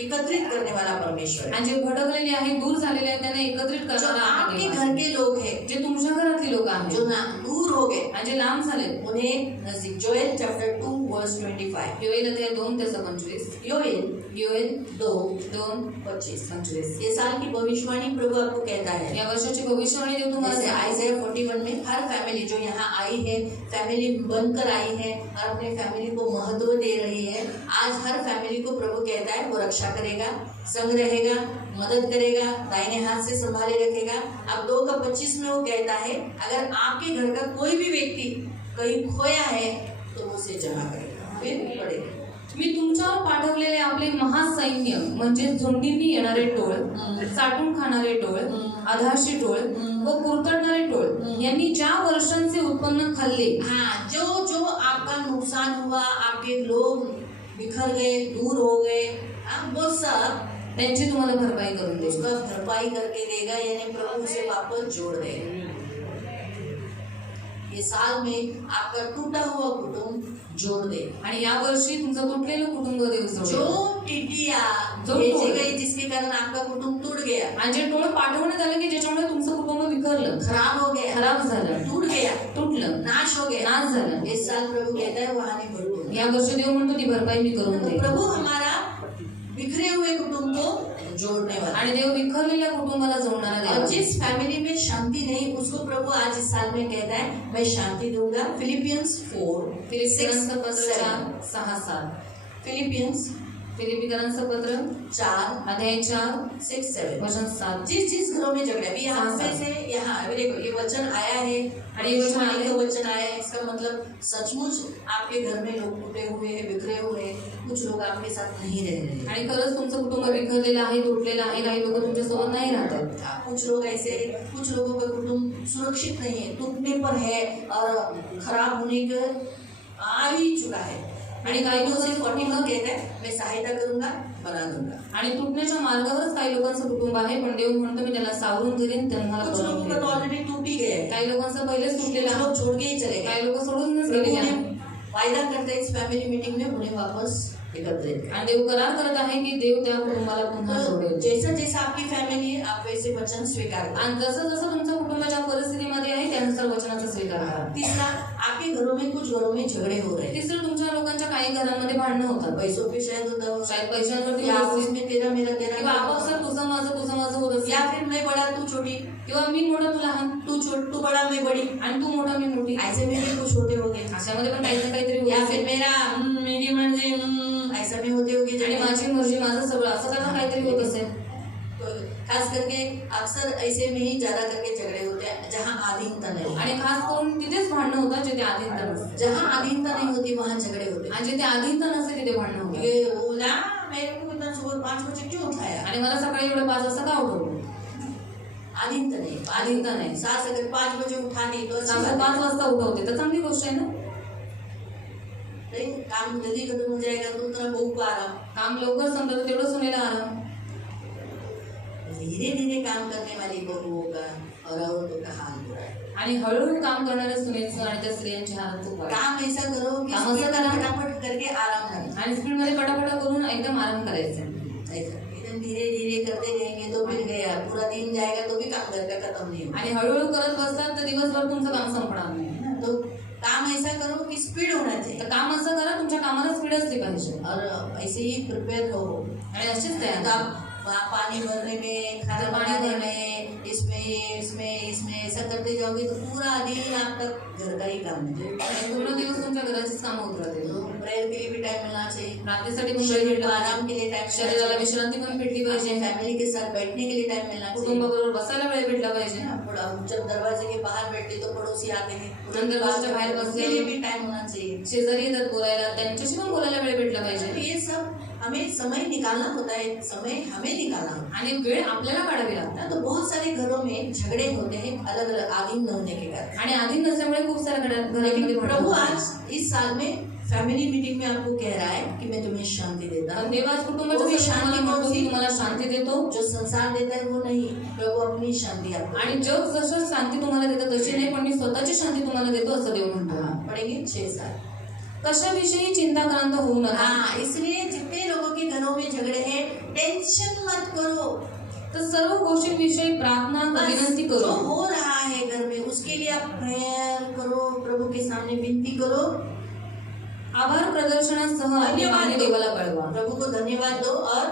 एकत्रित करने वाला परमेश्वर है. आणि जे भटकलेले आहेत, दूर झालेले आहेत, त्यांना एकत्रित जो करणारा आपके आहे. घर के लोग हैं, जे तुमच्या घरातली लोक आहे जो ना दूर हो गए आणि जे लांब झाले उन्हें नजदीक। जोएल चैप्टर 2 वर्स 25। योएल अध्याय 2:25 योएल योएल 2:25। 2:25 ये साल की भविष्यवाणी प्रभु आपको कहता है। या वर्षाची भविष्यवाणी देव तुम्हाला जैसे सांगतो। आइज़ाया 41 में हर फैमिली जो यहाँ आई है, फैमिली बनकर आई है और अपने फैमिली को महत्व दे रही है, आज हर फैमिली को प्रभु कहता है वो रक्षा करेगा, संग रहेगा, मदद करेगा, दाहिने हाथ से संभाले रखेगा। अब 2:25 में वो कहता है अगर आपके घर का कोई भी व्यक्ति कहीं खोया है तो वो उसे जमा करेगा, फिर पड़ेगा। मी तुमच्यावर पाठवलेले आपले महासैन्य म्हणजे झुंडींनी येणारे टोळ, साठून खाणारे टोळ, आधारशी टोळ व कुरतडणारे टोळ यांनी ज्या वर्षांचे उत्पन्न खाल्ले, हाँ, जो जो आपका नुकसान हुआ, आपके लोग बिखर गए, दूर हो गए, हाँ, वो सब त्यांची तुम्हाला भरपाई करून देईल। उसका भरपाई करके देगा, यानी प्रभु उसे वापस जोड़ देगा। ये साल में आपका टूटा हुआ कुटुंब जोड़ दे। आणि या वर्षी तुमचं तुटलेलं कुटुंब देव जो जोडेल। टिटिया जो भेजी टोळ गई जिसके कारण आपका कुटुंब टूट गया, आणि जे टोळ पाठवण्यात आलं की ज्याच्यामुळे तुमचं कुटुंब विखरलं, खराब हो गया, खराब झालं, टूट गया, तुटलं, नाश हो गया, नाश झालं, इस साल प्रभु कहता है वहां नहीं भरपूर। या वर्षी देव म्हणतो ती भरपाई मी करून तो देईन। प्रभु हमारा बिखरे हुए कुटुंब को जोड़ने वाला। आणि देव विखरलेल्या कुटुंबाला जोडणारा देव और आहे। जिस फैमिली में शांति नहीं, उसको प्रभु आज इस साल में कहता है मैं शांति दूंगा। फिलिपियंस 4 फिलिपिकरांचं पत्र 6, 4, 6, 7 फिलिपियंस फिलिपिकरांचं पत्र 4 अध्याय 4 6 7। वचन 7। जिस घरों में झगड़ा, अभी यहाँ हाँ, पे से यहाँ देखो ये वचन आया है और ये वचन आया है। वचन आया है, इसका मतलब सचमुच आपके घर में लोग टूटे हुए हैं, बिखरे हुए हैं, कुछ लोग आपके साथ नहीं रह रहे हैं। आणि खरंच तुमचं कुटुंब विखरलेलं आहे, तुटलेलं आहे, काही लोक तुमच्यासोबत नाही राहतात। कुछ लोग ऐसे, कुछ लोगों का कुटुंब सुरक्षित नहीं है, टूटने पर है और खराब होने का आ ही चुका है। आणि काही उसे लोकांचं पढ़ने कुटुंब को कहता है मैं सहायता करूंगा, बना दूंगा। आणि तुटण्याच्या मार्गावरच काही लोकांचं कुटुंब आहे, पण देव म्हणतो मी त्याला सावरून धरेन, त्यांना कुछ लोगों का तो ऑलरेडी टूट ही गया है, काही लोकांचं पहिलेच तुटलेलं कुछ आहे, लोग छोड़ के ही चले गए। काही लोक सोडूनच प्रभु गेलेले आहे। उन्हें वायदा करते हैं इस फैमिली मीटिंग में उन्हें वापस एकत्रित करें। आणि देव करार करत आहे की देव त्या कुटुंबाला पुन्हा तो जोडेल। जैसा जैसा आपकी फैमिली है आप वैसे वचन स्वीकार करें। आणि जसं जसं तुमच्या कुटुंबाच्या परिस्थितीमध्ये आहे त्यानुसार वचनाचा स्वीकार करा। तीसरा, आपके घरों में कुछ घरों में झगड़े हो रहे हैं, तिसरं, तुमच्या लोकांच्या काही घरांमध्ये भांडणं होतात, पैसों पे शायद होता हो, शायद पैशांवरती या होत आपस असेल, में तेरा मेरा तेरा किंवा आपापसात तुझं माझं होत असेल, या फिर मैं बड़ा तू छोटी, किंवा मी मोठा तू लहान, तू बड़ा मैं बड़ी, आणि तू मोठा मी मोठी, ऐसे में भी कुछ होते होंगे। अशामध्ये पण काही ना काहीतरी होत या असेल। फिर मेरा मेरी मर्जी ऐसा भी होते होंगे। आणि माझी मर्जी माझं सगळं असं का काहीतरी होत असेल। खास करके अक्सर ऐसे में ही ज्यादा करके झगड़े होते हैं जहाँ आधीनता नहीं, आणि खास करून तिथेच भांडणं होतात जिथे आधीनता नसते, जहाँ आधीनता नहीं होती वहाँ झगड़े होते हैं। आणि जिथे आधीनता नसते तिथे भांडणं होतात। ये बोला मेरे को इतना सुबह 5 बजे क्यों उठाया, आणि मला सकाळी एवढं 5 वाजता का उठवलं, आधीनता नहीं, आधीनता नहीं। सास अगर 5 बजे उठा दी तो अच्छी सासू बात 5 वाजता उठवते तर चांगली गोष्ट आहे ना। है। काम जल्दी खत्म हो जाएगा तो उतना बहू को आराम, काम लवकर संपलं तेवढं सुनेला आराम। धीरे धीरे काम करने वाली बहुओं का और औरतों का हाल बुरा है। आणि हळूहळू काम करणाऱ्या सुनेचं आणि त्या स्त्रियांची हालत खूप वाईट। काम ऐसा करो कि काम ऐसा स्पीड करा। फटाफट करके आराम करें, आणि स्पीडमध्ये पटापटा करून एकदम आराम करायचा। ऐसा एकदम धीरे धीरे करते रहेंगे तो फिर गया, पूरा दिन जाएगा तो भी काम घर का खत्म नहीं होगा। आणि हळूहळू करत बसतात तर दिवसभर तुमचं काम संपणार नाही। तो काम ऐसा करो कि स्पीड होना चाहिए तर काम असं करा तुमच्या कामाला स्पीड असली पाहिजे और ऐसे ही प्रिपेयर रहो। आणि अशीच तयार तो आप वहाँ पानी भरने में, खाना बनाने में, इसमें ऐसा करते जाओगे तो पूरा दिन आपका घर का ही काम है। आणि पूर्ण दिवस तुमच्या घराचीच कामं होत राहतील। तो प्रेयर के लिए भी टाइम मिलना चाहिए, रात्रीसाठी पण वेळ शरीर भेटला को पाहिजे, आराम के लिए टाइम, शरीराला विश्रांती पण भेटली पाहिजे, फैमिली के साथ बैठने के लिए टाइम मिलना चाहिए। कुटुंबाबरोबर बसायला वेळ भेटला पाहिजे। जब दरवाजे के बाहर बैठते तो पड़ोसी आते हैं, दरवाजे के बाहर बसले, उसके लिए भी टाइम होना चाहिए। शेजारी येतात बोलायला, त्यांच्याशी पण बोलायला वेळ भेटला तो पाहिजे। ये सब हमें समय निकालना होता है, समय हमें निकालना होता है। आणि वेळ आपल्याला काढावी लागते। ना तो बहुत सारे घरों में झगड़े होते हैं अलग अलग आदि न होने के कारण। आणि आधीन नसल्यामुळे खूप साऱ्या घरांमध्ये लेकिन भांडणं प्रभु होतात। आज इस साल में फैमिली मीटिंग में आपको कह रहा है कि मैं तुम्हें शांति देता पण हूँ। देव आज कुटुंबाच्या वो भी शांती शांति म्हणतो कौन की सी? तुम्हाला शांती देतो, जो संसार देता है वो नहीं, प्रभु अपनी शांति आपको। आणि जग जसं शांती तुम्हाला देतं तशी नाही, पण मी स्वतःची शांती तुम्हाला देतो असं देव म्हणतो। पढ़ेंगे 6 कशाविषयी चिंताक्रांत होऊ नका। हाँ, इसलिए जितने लोगों के घरों में झगड़े हैं टेंशन मत करो। तर सर्व गोष्टींविषयी प्रार्थना बस विनंती जो करो. हो रहा है घर में उसके लिए आप प्रेयर करो, प्रभु के सामने विनती करो, आभार प्रदर्शनासह आपली मागणी देवाला कळवा. प्रभु को धन्यवाद दो और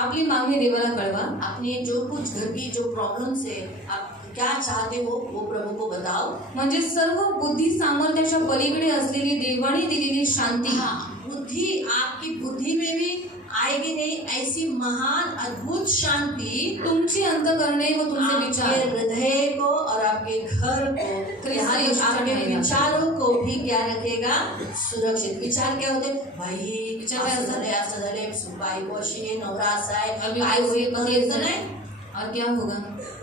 आपली मागणी देवाला कळवा. अपने जो कुछ घर की जो प्रॉब्लम्स है, आप क्या चाहते हो वो प्रभु को बताओ. म्हणजे सर्व बुद्धी सामर्थ्याच्या पलीकडे असलेली देवाने दिलेली शांती, हाँ, बुद्धि आपकी बुद्धि में भी आएगी नहीं, ऐसी महान अद्भुत शांति तुमची अंतःकरणे व तुमचे आपके विचार हृदय को और आपके घर को, यहाँ तक आपके विचारों को भी क्या रखेगा, सुरक्षित. विचार क्या होते, भाई विचार काय असतात? असं झाले, बायको अशी आहे, नवरा असा आहे, अभी काय कोई होईल, पति तर नाही, और क्या होगा,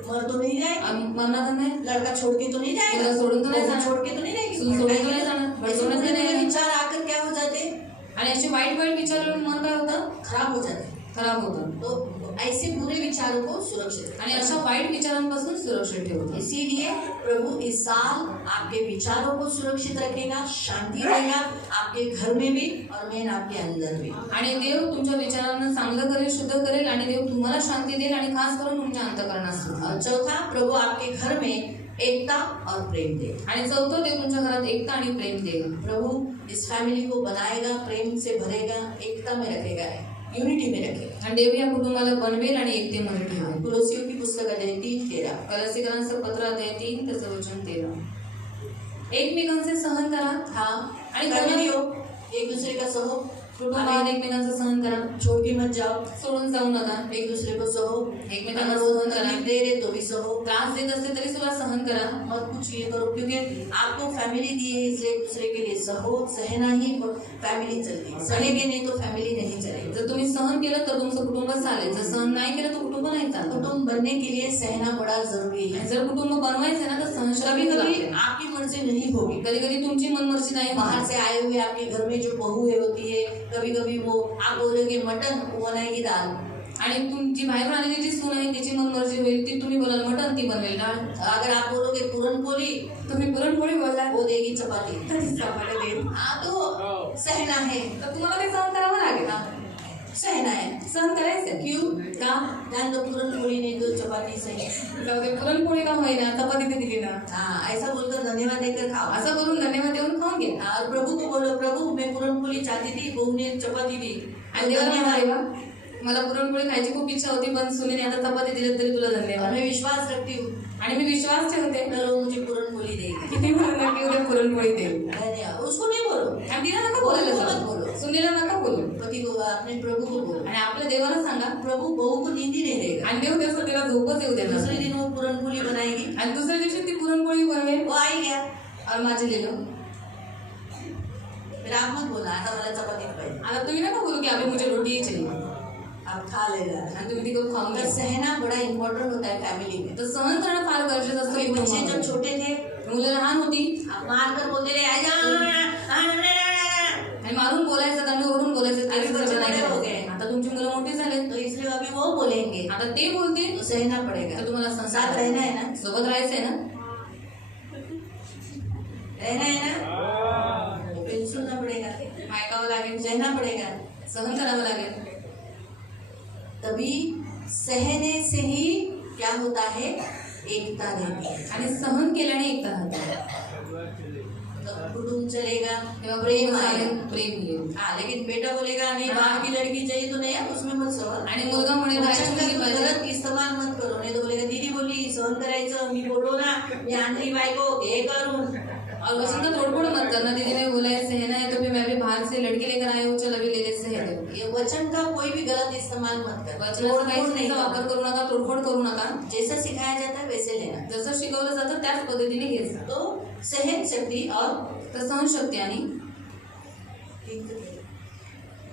मर तो नहीं जाए, मरना तर नाही, लड़का छोड़ के तो नहीं जाएगा, लड़का सोडून तो नहीं बहू जाना, छोड़ के तो नहीं जाएगी, सून सोडून तो नाही जाणार, ऐसे सोडून तो नाही बुरे-बुरे जाणार. विचार आकर क्या हो जाते, आणि असे वाईट वाईट विचार येऊन मन काय होतं, खराब हो जाते. खराब होतं. तो ऐसे बुरे विचारों को सुरक्षित आणि अशा वाईट विचारांपासून सुरक्षित ठेवतो. इसीलिए प्रभु इस साल आपके विचारों को सुरक्षित रखेगा, शांति देगा आपके घर में भी और मेन आपके अंदर भी. आणि देव तुमच्या विचारांना चांगलं करेल, शुद्ध करेल आणि देव तुम्हाला शांती देईल आणि खास करून तुमच्या अंतःकरणात. और चौथा, प्रभु आपके घर में एकता और प्रेम दे. आणि चौथं, देव तुमच्या घरात एकता आणि प्रेम देईल. प्रभु इस फैमिली को बनाएगा, प्रेम से भरेगा, एकता में रखेगा, यूनिटी में रखेगा. आणि देव या कुटुंबाला बनवेल आणि एकतेमध्ये ठेवेल. कुलोसियों की पुस्तक अध्याय 3:13. कलसीकरांचं पत्र अध्याय 3 त्याचं वचन 13. एकमेकांचे सहन करा. हाँ, आणि फैमिली हो, एक दूसरे का सहो, कुटुंबाने एकमेकांचं सहन करा. छोड़ के मत जाओ, सोडून जाऊ नका. एक दूसरे को सहो, एकमेकांना अगर वो सहन करा. तकलीफ दे रहे तो भी सहो, त्रास देत असते तरी सुद्धा सहन करा. मत कुछ ये करो, क्योंकि आपको फैमिली दी है, इसलिए एक दूसरे के लिए सहो, सहना ही फैमिली चलती है. सहेंगे नहीं तो फैमिली नहीं चलेगी. जर तुम्ही सहन केलं तर तुमचं कुटुंब चालेल, जर सहन नाही केलं तर कुटुंब नाही चालत. कुटुंब बनने के लिए सहना बड़ा जरूरी है. जर कुटुंब बनवायचं ना तर कभी सहनशक्ती कभी लागते. आपकी मर्जी नहीं होगी, कधी कधी तुमची मनमर्जी नाही बाहर होणार. से आए हुए आपके घर में जो बहू है होती है, कभी कभी वो आप बोलोगे मटन, वो बनाएगी दाल. आणि तुमची बाहेर आलेली जी सून आहे तिची मनमर्जी होईल, ती तुम्ही बोलाल मटण, ती बनवेल डाळ. अगर आप बोलोगे पुरणपोली, तुम्ही पुरणपोळी बोलला वो देगी चपाती. तर ती चपात्या देईल. हाँ, तो सहना है. तर तुम्हाला ते सहन करावं लागेल. सहना है. सहन करायचं. क्यों? का? ध्यान दो, पुरणपोली नहीं तो चपाती सही. जाऊ दे, पुरणपोळी का होईना, चपाती ते दिली ना. हाँ, ऐसा बोलकर धन्यवाद देकर खाओ. असं करून धन्यवाद देऊन खाऊन घे. और प्रभु को बोलो, प्रभु मैं पुरणपोली चाहती थी, बहू ने चपाती दी. आणि देवाला म्हणाले बा, मला पुरणपोळी खायची खूप इच्छा होती पण सुनेने आता चपाती दिली तरी तुला और धन्यवाद. मैं विश्वास रखती हूँ, आणि मी विश्वास ठेवते कल वो मुझे पुरणपोली देगी. किती मला नक्की उद्या पुरणपोळी देईल. धन्यवाद. उसको नहीं बोलो, आणि तिला नका बोलायला मत जाऊ. बोलो. सुनेला नका बोलू. पति को, अपने प्रभु को बोलो. आणि आपल्या देवाला सांगा, प्रभु बहू को नींद ही नहीं देगा. आणि देव त्याचं तिला झोपच येऊ देणार. दूसरे दिन वो पुरणपोली बनाएगी. आणि दुसऱ्या दिवशी ती पुरणपोळी बनवेल. वो आई गया. और माझे लिहिलं. फिर आप मत बोला आता मला चपाती पाहिजे. आता तुम्ही नका बोलू की अभी मुझे रोटी ही चाहिए. आप खा लेगा. आणि तुम्ही ती करून खाऊन तो घ्या. सहना बड़ा इम्पोर्टेंट होता है फैमिली में. तर सहन करणं फार गरजेचं असतं कभी बच्चे जब कुटुंबामध्ये. छोटे थे, मुलं लहान होती आप मार कर बोलते रहे, आजा. आणि मारून बोलायचं, त्यांनी ओरडून बोलायचं, अभी तरी बच्चे सगळं नाही बड़े हो करायचं. गए. आता तुमची मुलं मोठी झाले, तो इसलिए अभी वो बोलेंगे आता ते बोलतील तो सहना पड़ेगा. तर तुम्हाला साथ संसार रहना है ना, सोबत राहायचंय ना. रहना है ना, फिर सुनना पड़ेगा, ऐकावं लागेल, सहना पड़ेगा. सहन करावं लागेल. तभी सहने से ही क्या होता है, एकता रहती है. आणि सहन केल्याने एकता राहते. तब कुटुंब चलेगा, तेव्हा प्रेम प्रेम आएगा. आलं, प्रेम येईल. हाँ, लेकिन बेटा बोलेगा नहीं बाहर की लड़की चाहिए तो नहीं, आप उसमें मत सहन. आणि मुलगा म्हणे वचन बाहेरची का मुलगी पाहिजे. गलत इस्तेमाल मत करो. नहीं तो बोलेगा दीदी बोली सहन करायचं, मी बोललो ना मी आणली बायको हे करून. और वचन का तोड़फोड़ मत करना. दीदी ने बोला है सहना है तो फिर मैं भी बाहर से लड़की लेकर आया हूँ, चल अभी ले ले सह दे. ये वचन का कोई भी गलत इस्तेमाल मत कर. वचनाचा तोड़फोड़ काही नहीं चुकीचा वापर करना. करू नका, तोडफोड करू नका. जैसा सिखाया जाता है वैसे लेना. जसं शिकवलं जातं त्याच पद्धतीने घ्यायचं. तो सहन शक्ति और तर सहनशक्ती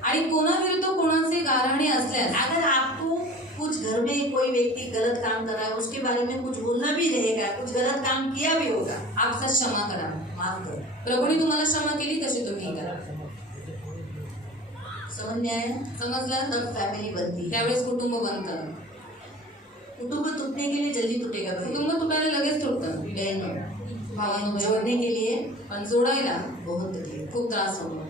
आणि कोणाविरुद्ध कोणाचे गारहाणे असल्यास, अगर आपको कुछ घर में कोई व्यक्ति गलत काम कर रहा है, उसके बारे में कुछ बोलना भी रहेगा, कुछ गलत काम किया भी होगा, आपसा क्षमा करा. माफ करो. प्रभूने तुम्हाला क्षमा केली तशी तुम्ही करा. समझ में आया? समजलं? तब फैमिली बनती है. त्यावेळेस कुटुंब बनतं. कुटुंब टूटने के लिए जल्दी टूटेगा भाई. कुटुंब तुटायला लगेच तुटतं. बहनों, भावांनो, जोड़ने के लिए पण जोडायला बहुत तकलीफ. खूप त्रास होतो.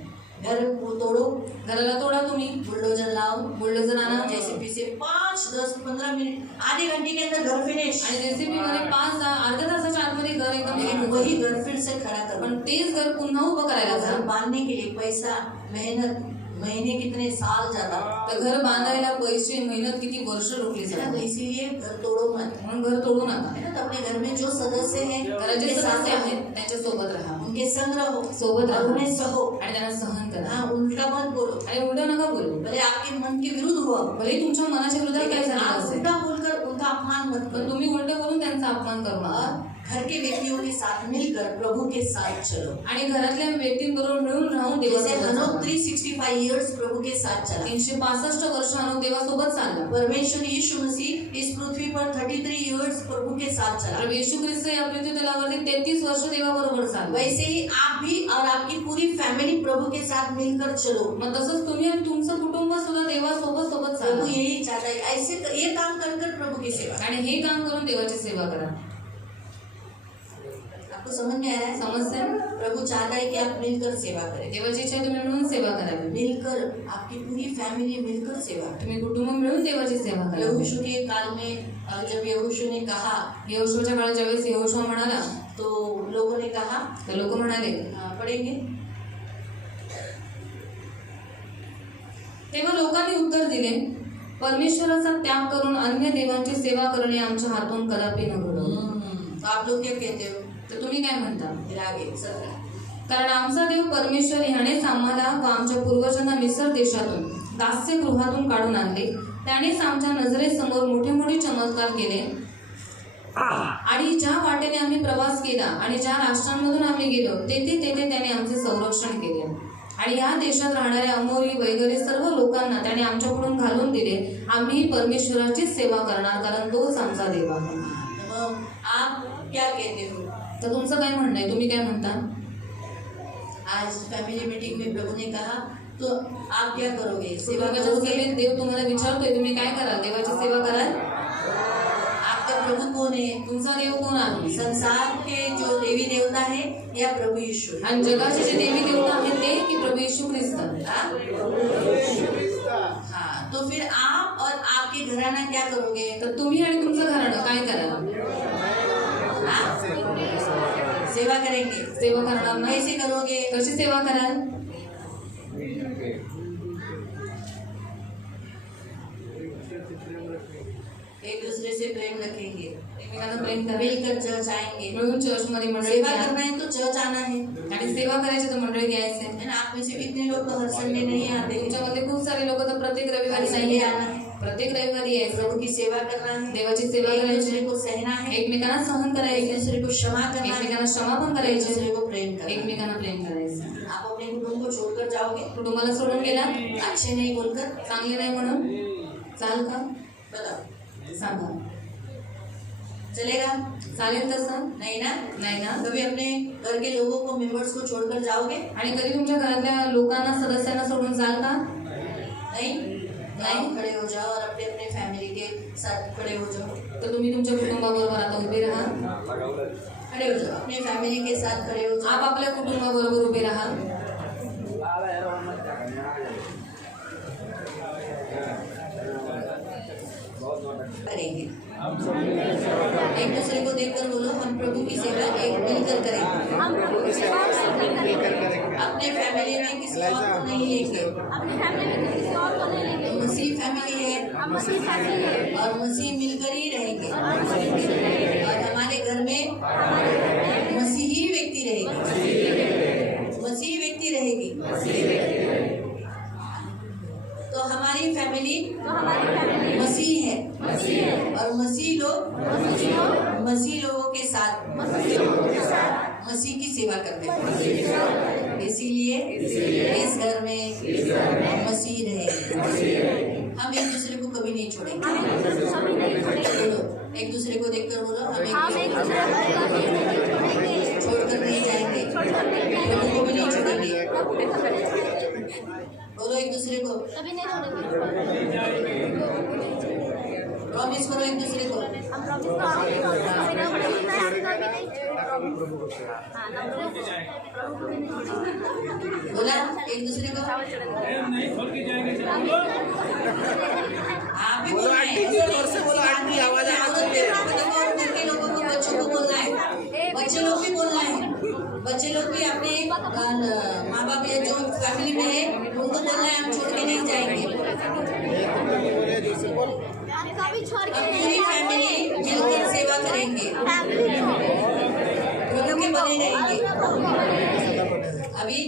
घर को तोड़ो, घराला तोडा तुम्ही, बुलडोजर लाओ, बुलडोजर आणा, जेसीबी से 5, 10, 15 मिनट, आधे घंटे के अंदर घर फिनिश। आणि जेसीबी मध्ये 5 अर्ध्या तासाच्या आतमध्ये घर एकदम लेकिन नीट होतं. वही घर फिर से खड़ा करो। पण तेच घर पुन्हा उभं करायला घर जा. बांधने के लिए पैसा, मेहनत, महीने कितने साल जाता, तर घर बांधायला पैसे, मेहनत किती वर्ष रोखली है ना? तो जाते. इसीलिए घर तोड़ो मत, म्हणून घर तोडू नका. है ना? तो अपने घर में जो सदस्य हैं घराचे उनके साथ सदस्य रहो, आहेत त्यांच्या सोबत राहा, उनके संग रहो, सोबत और राहा उन्हें सहो। आणि त्यांना सहन करा. हाँ, उल्टा मत बोलो, आणि उलट नका बोलू. भले आपके मन के विरुद्ध हुआ, भले तुमच्या मनाच्या विरोधात काय झालं आप असेल, उल्टा बोलकर उनका अपमान मत पण करो। तुम्ही उलट बोलून त्यांचा अपमान करू नका. और घर के व्यक्तियों के साथ मिलकर प्रभु के साथ चलो। आणि घरातल्या व्यक्तींबरोबर मिळून राहून जैसे देवासोबत हनोक चाला. 365 इयर्स प्रभु के साथ चला। 365 वर्ष हनोक देवासोबत चालला. परमेश्वर यीशु मसीह इस पृथ्वी पर 33 इयर्स प्रभु के साथ चला। प्रभू येशू ख्रिस्त या पृथ्वी तलावरती 33 वर्ष देवाबरोबर चालला. वैसे ही आप भी और आपकी पूरी फैमिली प्रभु के साथ मिलकर चलो। मग तसंच तुम्ही आणि तुमचं कुटुंब सुद्धा देवासोबत सोबत प्रभु चालला. यही चाहता है, ऐसे ये काम कर कर प्रभु की सेवा। आणि हे काम करून देवाची सेवा करा. आपको समझ में आ रहा है? समजतंय? प्रभु चाहता है कि आप मिलकर सेवा करें, देवाची इच्छा आहे तुम्ही मिळून सेवा करावी. मिलकर आपकी पूरी फैमिली मिलकर सेवा करें। तुम्ही कुटुंब मिळून देवाची सेवा करावी. यहोशू के काल में जब यहोशू ने कहा यहोशूच्या काळात ज्यावेळेस यहोशू म्हणाला, तो लोगों ने कहा, तर लोक म्हणाले, पढ़ेंगे, तेव्हा लोकांनी उत्तर दिले, परमेश्वराचा त्याग करून अन्य देवांची सेवा करणे आमच्या हातून कदापि न घडो. तो आप लोग क्या कहते हो? तर तुम्ही काय म्हणता? फिर आगे 17। कारण आमचा देव परमेश्वर ह्यानेच आम्हाला व आमच्या पूर्वजांना मिस्र देशातून दास्यगृहातून काढून आणले. त्यानेच आमच्या नजरेसमोर मोठे मोठे चमत्कार केले. आणि ज्या वाटेने आम्ही प्रवास केला आणि ज्या राष्ट्रांमधून आम्ही गेलो तेथे तेथे त्याने आमचे संरक्षण केले. आणि या देशात राहणाऱ्या अमोरी वगैरे सर्व लोकांना त्याने आमच्याकडून घालून दिले. आम्ही परमेश्वराचीच सेवा करणार, कारण तोच आमचा देव आहे. तो आप क्या कहते हो? तर तुमचं काय म्हणणं आहे? तुम्ही काय म्हणता? आज फैमिली मीटिंग में प्रभु ने कहा तो आप क्या करोगे? सेवा देवाच्या करोगे? सेवेत देव तुम्हाला विचारतोय, तुम्ही काय कराल? देवाची सेवा कराल? आपका प्रभु कौन है? तुमचा देव कोण आहे? संसार के जो देवी देवता है या प्रभु यीशु है? आणि जगाचे जे देवी देवता आहेत ते की प्रभू येशू ख्रिस्त? हाँ, तो फिर आप और आपके घराना क्या करोगे? तर तुम्ही आणि तुमचं घराणं काय कराल? हाँ? सेवा करेंगे। सेवा करणार नाही? कैसे करोगे? कशी सेवा कराल? एक दूसरे से प्रेम रखेंगे, एकमेकांना प्रेम कराल, मिलकर चर्च आएंगे। मिळून चर्चमध्ये मंडळी सेवा घ्या. करना है तो चर्च आना है, आणि सेवा करायची तर मंडळी घ्यायचे. है ना? आप में से कितने लोग तो हर संडे नहीं आते? तुमच्यामध्ये खूप सारे लोक तर प्रत्येक रविवारी संडे नाही आना येत. है, प्रत्येक रविवारी यायचं. प्रभु की सेवा करना है, देवाची सेवा एक करायची, दूसरे को सहना है, एकमेकांना सहन एक करायचे, दूसरे को क्षमा करना है, एकमेकांना क्षमा पण एक करायची, दूसरे को प्रेम करना है। एकमेकांना प्रेम करायचं. आप अपने कुटुंब को छोड़कर जाओगे कुटुंबाला सोडून गेला, अच्छे नहीं बोलकर? चांगले नाही म्हणून चाल का? बताओ, सांगा. चलेगा? चालेल तसं? नहीं ना? नाही ना? कभी अपने घर के लोगों को, मेंबर्स को छोड़कर जाओगे? आणि कधी तुमच्या घरातल्या लोकांना, सदस्यांना सोडून जाल का? नहीं? नहीं, खड़े हो जाओ और अपने अपने फैमिली के साथ खड़े हो जाओ। तर तुम्ही तुमच्या कुटुंबाबरोबर आता उभे राहा. खड़े हो जाओ, अपने फैमिली के साथ खड़े हो जाओ। आप आपल्या कुटुंबाबरोबर उभे राहा. करेंगे, एक दूसरे को देखकर बोलो, हम प्रभु की सेवा एक मिलकर करेंगे। हम प्रभु की सेवा मिलकर करेंगे। अपने फैमिली में किसी और को नहीं लेंगे, अपनी फैमिली में किसी और को नहीं लेंगे। मसीह फैमिली है हम मसीह फैमिली है और मसीह मिलकर ही रहेंगे, और मसीह मिलकर रहेंगे। और हमारे घर में हमारे घर में मसीही व्यक्ति रहेगी, मसीही व्यक्ति रहेगी। तो हमारी फैमिली तो हमारी फैमिली मसीह है, मसीह है और मसीह लोग मसीह लोगों के साथ मसीह लोगों के साथ मसीह की सेवा करते हैं। मसीह की सेवा करेंगे। इसीलिए इस घर में मसीह रहेंगे। हम एक दूसरे को कभी नहीं छोड़ेंगे। हम एक दूसरे को कभी नहीं छोड़ेंगे। बोलो, एक दूसरे को देखकर बोलो, हम हम एक दूसरे को कभी नहीं छोड़ेंगे। छोड़कर नहीं जाएंगे, छोड़कर नहीं प्रभु को भी नहीं छोड़ेंगे। जाएंगे। प्रभु को कभी नहीं छोड़ेंगे। बोलो एक दूसरे को, कभी नहीं छोड़ेंगे। प्रॉमिस करो एक दूसरे को। हम प्रॉमिस करो, हम किसी को कभी नहीं छोड़ेंगे। बोला एक दूसरे को आप भी बोलना है। घर के लोगों को बच्चों को बोलना है, बच्चे लोग भी बोलना है। बच्चे लोग भी अपने माँ बाप या जो फैमिली में है उनको बोलना है, हम छोड़ के नहीं जाएंगे। अब पूरी फैमिली मिलकर सेवा करेंगे, प्रभु के बने रहेंगे। अभी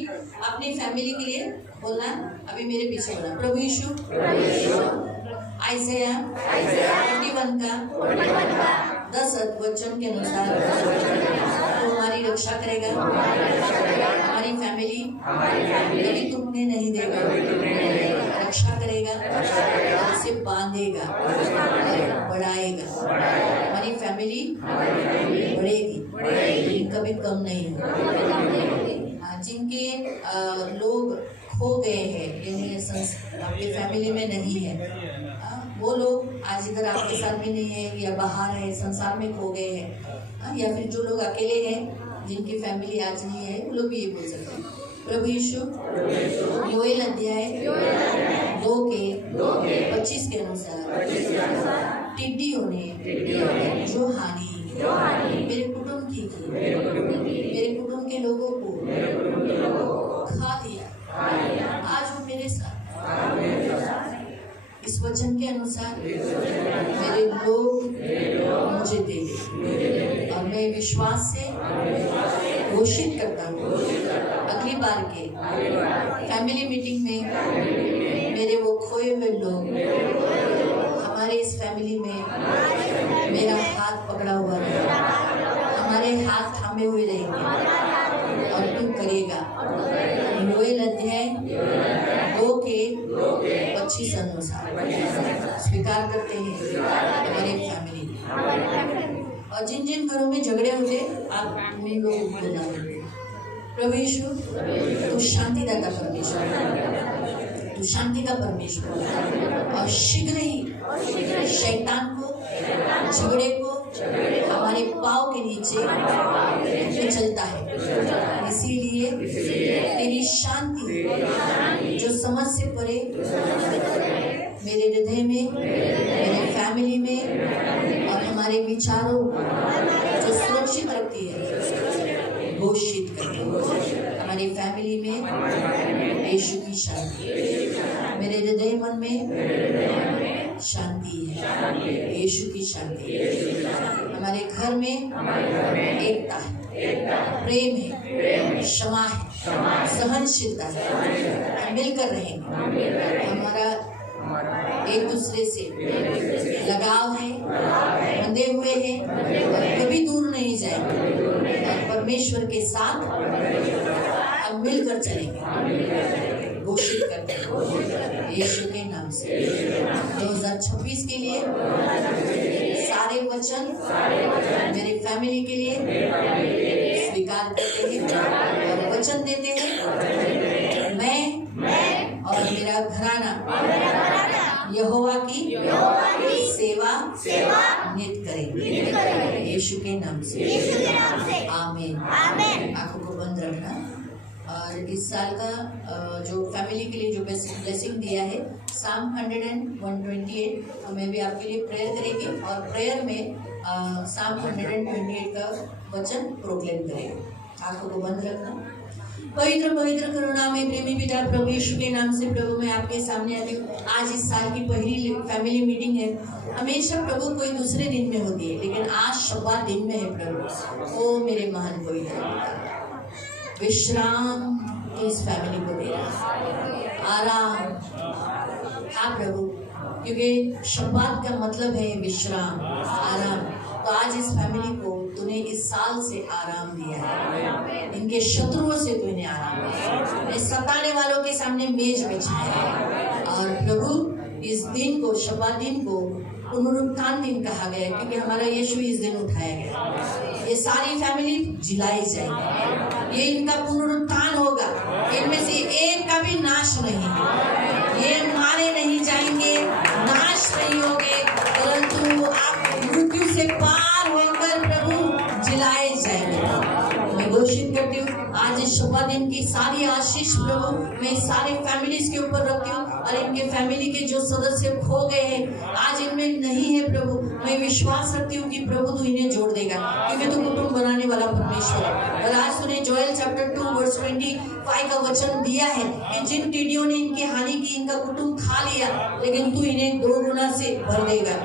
अपनी फैमिली के लिए बोलना, अभी मेरे पीछे बोलना, प्रभु यीशु आइज़ाया 41 का 10 वचन के अनुसार तो हमारी रक्षा करेगा, हमारी फैमिली कभी टूटने नहीं देगा, रक्षा करेगा, उसे बांधेगा और बढ़ाएगा। हमारी फैमिली बढ़ेगी, कभी कम नहीं होगा। जिनके लोग खो गए हैं, आपकी फैमिली में नहीं है, वो लोग आज इधर आपके साथ भी नहीं है या बाहर है, संसार में खो गए हैं, या फिर जो लोग अकेले हैं जिनकी फैमिली आज नहीं है, वो लोग भी ये बोल सकते हैं, प्रभु यीशु योएल अध्याय 2 के 25 के अनुसार टिड्डियों ने जो हानि मेरे कुटुंब की थी, मेरे कुटुंब के लोगों को खा लिया, आज वो मेरे साथ इस वचन के अनुसार मेरे लोग मुझे दे दे, और मैं विश्वास से घोषित करता हूँ अगली बार के फैमिली मीटिंग में मेरे वो खोए हुए लोग हमारे इस फैमिली में मेरा हाथ पकड़ा हुआ रहेगा, हमारे हाथ थामे हुए रहेंगे और तू करेगा। योएल अध्याय 2 के 25 अनुसार स्वीकार करते हैं हमारे फैमिली। और जिन जिन घरों में झगड़े होते आप उन लोगों को बोलना, प्रभु यीशु तू शांतिदाता परमेश्वर, तू शांति का परमेश्वर, और शीघ्र ही शैतान को, झगड़े को हमारे पाँव के नीचे चलता है। इसीलिए तेरी शांति जो समझ से परे मेरे हृदय में, मेरे फैमिली में और हमारे विचारों जो सुरक्षित रखती है, घोषित करती है हमारी फैमिली में यीशु की शांति, मेरे हृदय मन में शांति है, यीशु की शांति, हमारे घर में एकता है, प्रेम है, क्षमा है, सहनशीलता है, हम मिलकर रहेंगे, हमारा एक दूसरे से लगाव है, बंधे हुए हैं और कभी दूर नहीं जाएंगे, और परमेश्वर के साथ हम मिलकर चलेंगे, घोषित करते हैं यीशु के नाम से। 2026 के लिए सारे वचन मेरे फैमिली के लिए स्वीकार करते हैं और वचन देते हैं, मैं और मेरा घराना यहोवा की सेवा नित करेंगे, यीशु के नाम से आमीन। आंखों को बंद रखना। और इस साल का जो फैमिली के लिए जो ब्लेसिंग दिया है साम 100 and 128, हमें भी आपके लिए प्रेयर करेंगे और प्रेयर में साम 128 का वचन प्रोक्लेम करेंगे। आंखों को बंद रखना। पवित्र पवित्र करुणा में प्रेमी पिता प्रभु यीशु के नाम से प्रभु मैं आपके सामने आती हूँ। आज इस साल की पहली फैमिली मीटिंग है। हमेशा प्रभु कोई दूसरे दिन में होती है, लेकिन आज शब्बात दिन में है प्रभु। ओ मेरे महान पवित्र विश्राम तो इस फैमिली को दे रहा, आराम। हाँ प्रभु, क्योंकि शब्बात का मतलब है विश्राम, आराम। तो आज इस फैमिली को तूने इस साल से आराम दिया है, इनके शत्रुओं से तूने आराम दिया, इस सताने वालों के सामने मेज बिछाया। और प्रभु इस दिन को, शब्बात दिन को पुनरुत्थान दिन कहा गया, क्योंकि हमारा यीशु इस दिन उठाया गया। ये सारी फैमिली जिलाई जाएगी, ये इनका पुनरुत्थान होगा, इनमें से एक का भी नाश नहीं, ये मारे नहीं जाएंगे, नाश नहीं होंगे, परंतु आप मृत्यु से पार होकर प्रभु जिलाए जाएंगे। घोषित करती हूँ। आज इस शपथ दिन की सारी आशीष प्रभु मैं सारे फैमिलीज के ऊपर रखती हूँ और इनके फैमिली के जो सदस्य खो गए हैं आज इनमें नहीं है प्रभु, मैं विश्वास रखती हूँ कि प्रभु तू इन्हें जोड़ देगा क्योंकि तू कुटुंब बनाने वाला परमेश्वर है। और आज तूने जोएल चैप्टर 2 वर्स 25 का वचन दिया है कि जिन टिड्डियों ने इनकी हानि की, इनका कुटुंब खा लिया, लेकिन तू इन्हें 2 गुना से भर देगा,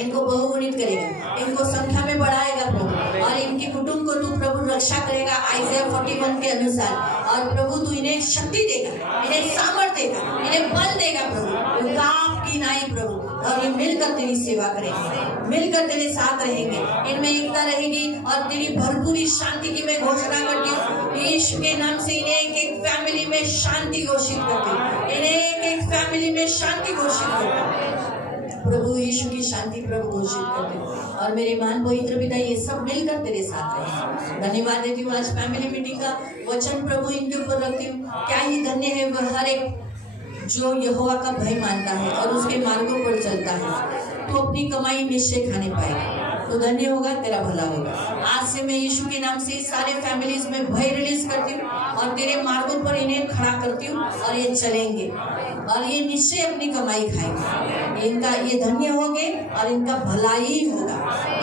इनको बहुगुणित करेगा, इनको संख्या में बढ़ाएगा प्रभु, और इनके कुटुंब को तू प्रभु रक्षा करेगा आइज़ाया 41 के अनुसार। और प्रभु तू इन्हें शक्ति देगा, इन्हें सामर्थ देगा, इन्हें बल देगा प्रभु, उनका आपकी नाई प्रभु, और ये मिलकर तेरी सेवा करेंगे, मिलकर तेरे साथ रहेंगे, इनमें एकता रहेगी और तेरी भरपूरी शांति की मैं घोषणा करती हूँ। यीशु के नाम से इन्हें एक एक फैमिली में शांति घोषित करती हूँ, इन्हें एक एक फैमिली में शांति घोषित करती हूँ प्रभु, यीशु की शांति प्रभु घोषित करती हूँ। और मेरे महान पवित्र पिता ये सब मिलकर तेरे साथ रहे। धन्यवाद देती हूँ आज फैमिली मीटिंग का वचन प्रभु इनके ऊपर रखती हूँ। क्या ही धन्य है वह हर एक जो यहोवा का भय मानता है और उसके मार्गों पर चलता है, तो अपनी कमाई निश्चय खाने पाएगा, तो धन्य होगा, तेरा भला होगा। आज से मैं यीशु के नाम से सारे फैमिलीज में भय रिलीज करती हूँ और तेरे मार्गों पर इन्हें खड़ा करती हूँ और ये चलेंगे और ये निश्चय अपनी कमाई खाएंगे, इनका ये धन्य होंगे और इनका भलाई होगा,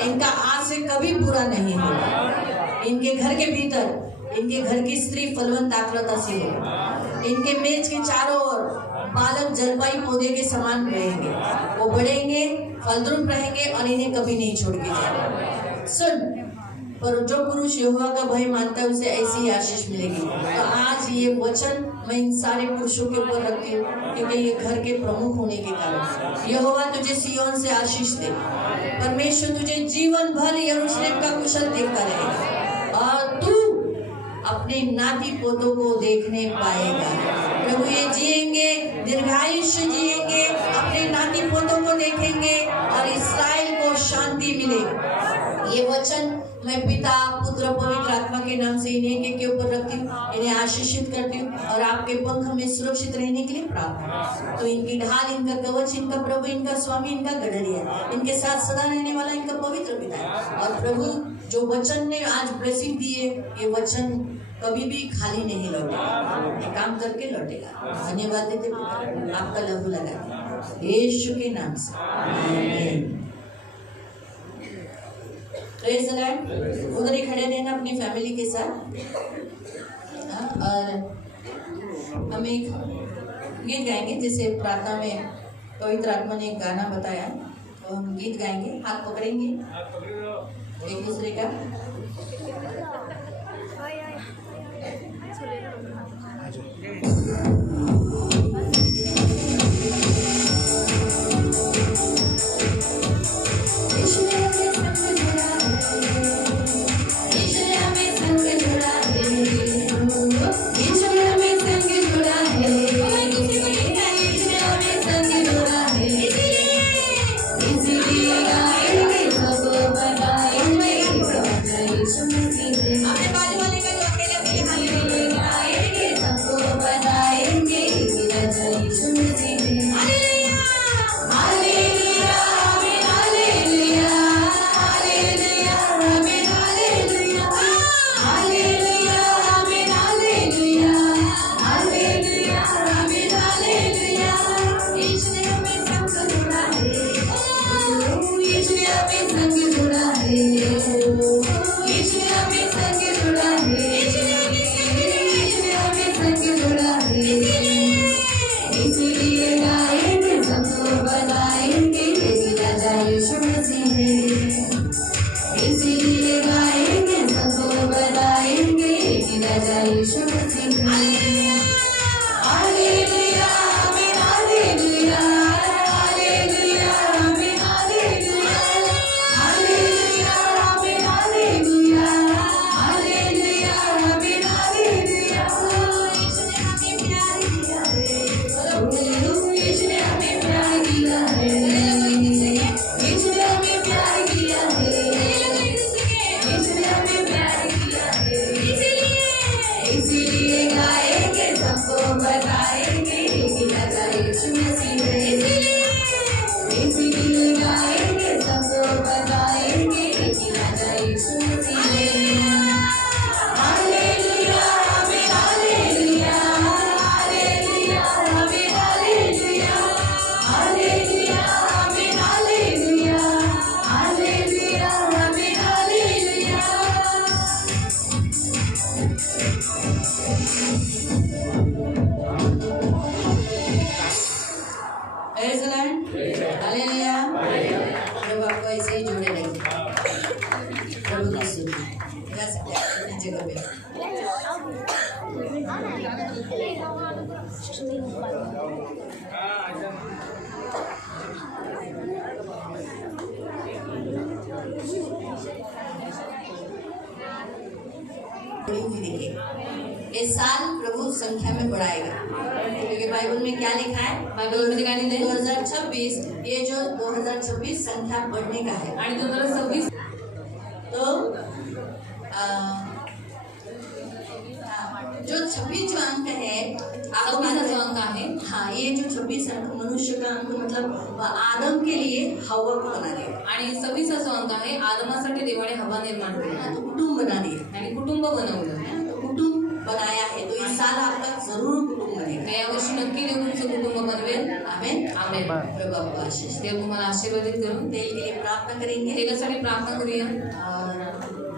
इनका आज से कभी बुरा नहीं होगा। इनके घर के भीतर इनके घर की स्त्री फलवंत आकृता से होगी, इनके मेज के चारों ओर बालक जलपाई पौधे के समान रहेंगे, वो बढ़ेंगे, फलद्रुप रहेंगे और इन्हें कभी नहीं छोड़ के जाएंगे। सुन, पर जो पुरुष यहोवा का भय मानता है उसे ऐसी ही आशीष मिलेगी। तो आज ये वचन मैं इन सारे पुरुषों के ऊपर रखती हूँ क्योंकि ये घर के प्रमुख होने के कारण। यहोवा तुझे सिय्योन से आशीष दे, परमेश्वर तुझे जीवन भर यरूशलेम का कुशल देखता रहेगा और तू अपने नाती पोतों को देखने पाएगा। प्रभु ये जिएंगे, दीर्घायुष्य जिएंगे, अपने नाती पोतों को देखेंगे और इस्राएल को शांति मिलेगी। ये वचन मैं पिता, पुत्र, पवित्र आत्मा के नाम से इन्हें के ऊपर रखती हूँ, इन्हें आशीषित करती हूँ और आपके पंख में सुरक्षित रहने के लिए प्रार्थना। तो इनकी ढाल, इनका कवच, इनका प्रभु, इनका स्वामी, इनका गढ़रिया, इनके साथ सदा रहने वाला इनका पवित्र पिता है। और प्रभु जो वचन ने आज ब्लेसिंग दी है, ये वचन कभी भी खाली नहीं लौटेगा, ये काम करके लौटेगा। धन्यवाद देते पिता, आपका लहू लगा यीशु के नाम से, आमीन। Praise the Lord. उधर ही खड़े रहना अपनी फैमिली के साथ। और हम एक गीत गाएंगे, जैसे प्रार्थना में पवित्र आत्मा ने एक गाना बताया, तो हम गीत गाएंगे, हाथ पकड़ेंगे एक दूसरे का। इसीलिए गाए Praise the Lord. Hallelujah. प्रभु आपको ऐसे ही जोड़े रहेंगे प्रभु की स्तुति गा सकते हैं अपनी जगह पे। बड़ी हुई देखिए ये साल प्रभु संख्या में बढ़ाएगा क्योंकि बाइबल में क्या लिखा है बायबल मध्ये काय लिहिलंय 2026 ये जो 2026 संख्या बढ़ने का है आणि 2026 तो जो 26 जो अंक है आपको 26 मालूम जो है? अंक आहे हाँ ये जो 26 अंक मनुष्य का अंक मतलब आदम के लिए हवा को बना दिया आणि 26 जो अंक आहे आदमासाठी देवाने हवा निर्माण केली हाँ, तो कुटुंब बना दिया आणि कुटुंब बनवलं तो कुटुंब बनाया है तो इस साल आपका जरूर कुटुंब बनेगा यावर्षी नक्की देव तुमचं कुटुंब बनवेल आमेन आमेन प्रभु आपको आशीष दे। देव तुम्हाला आशीर्वादित करून तेल के लिए प्रार्थना करेंगे तेलासाठी प्रार्थना करूया और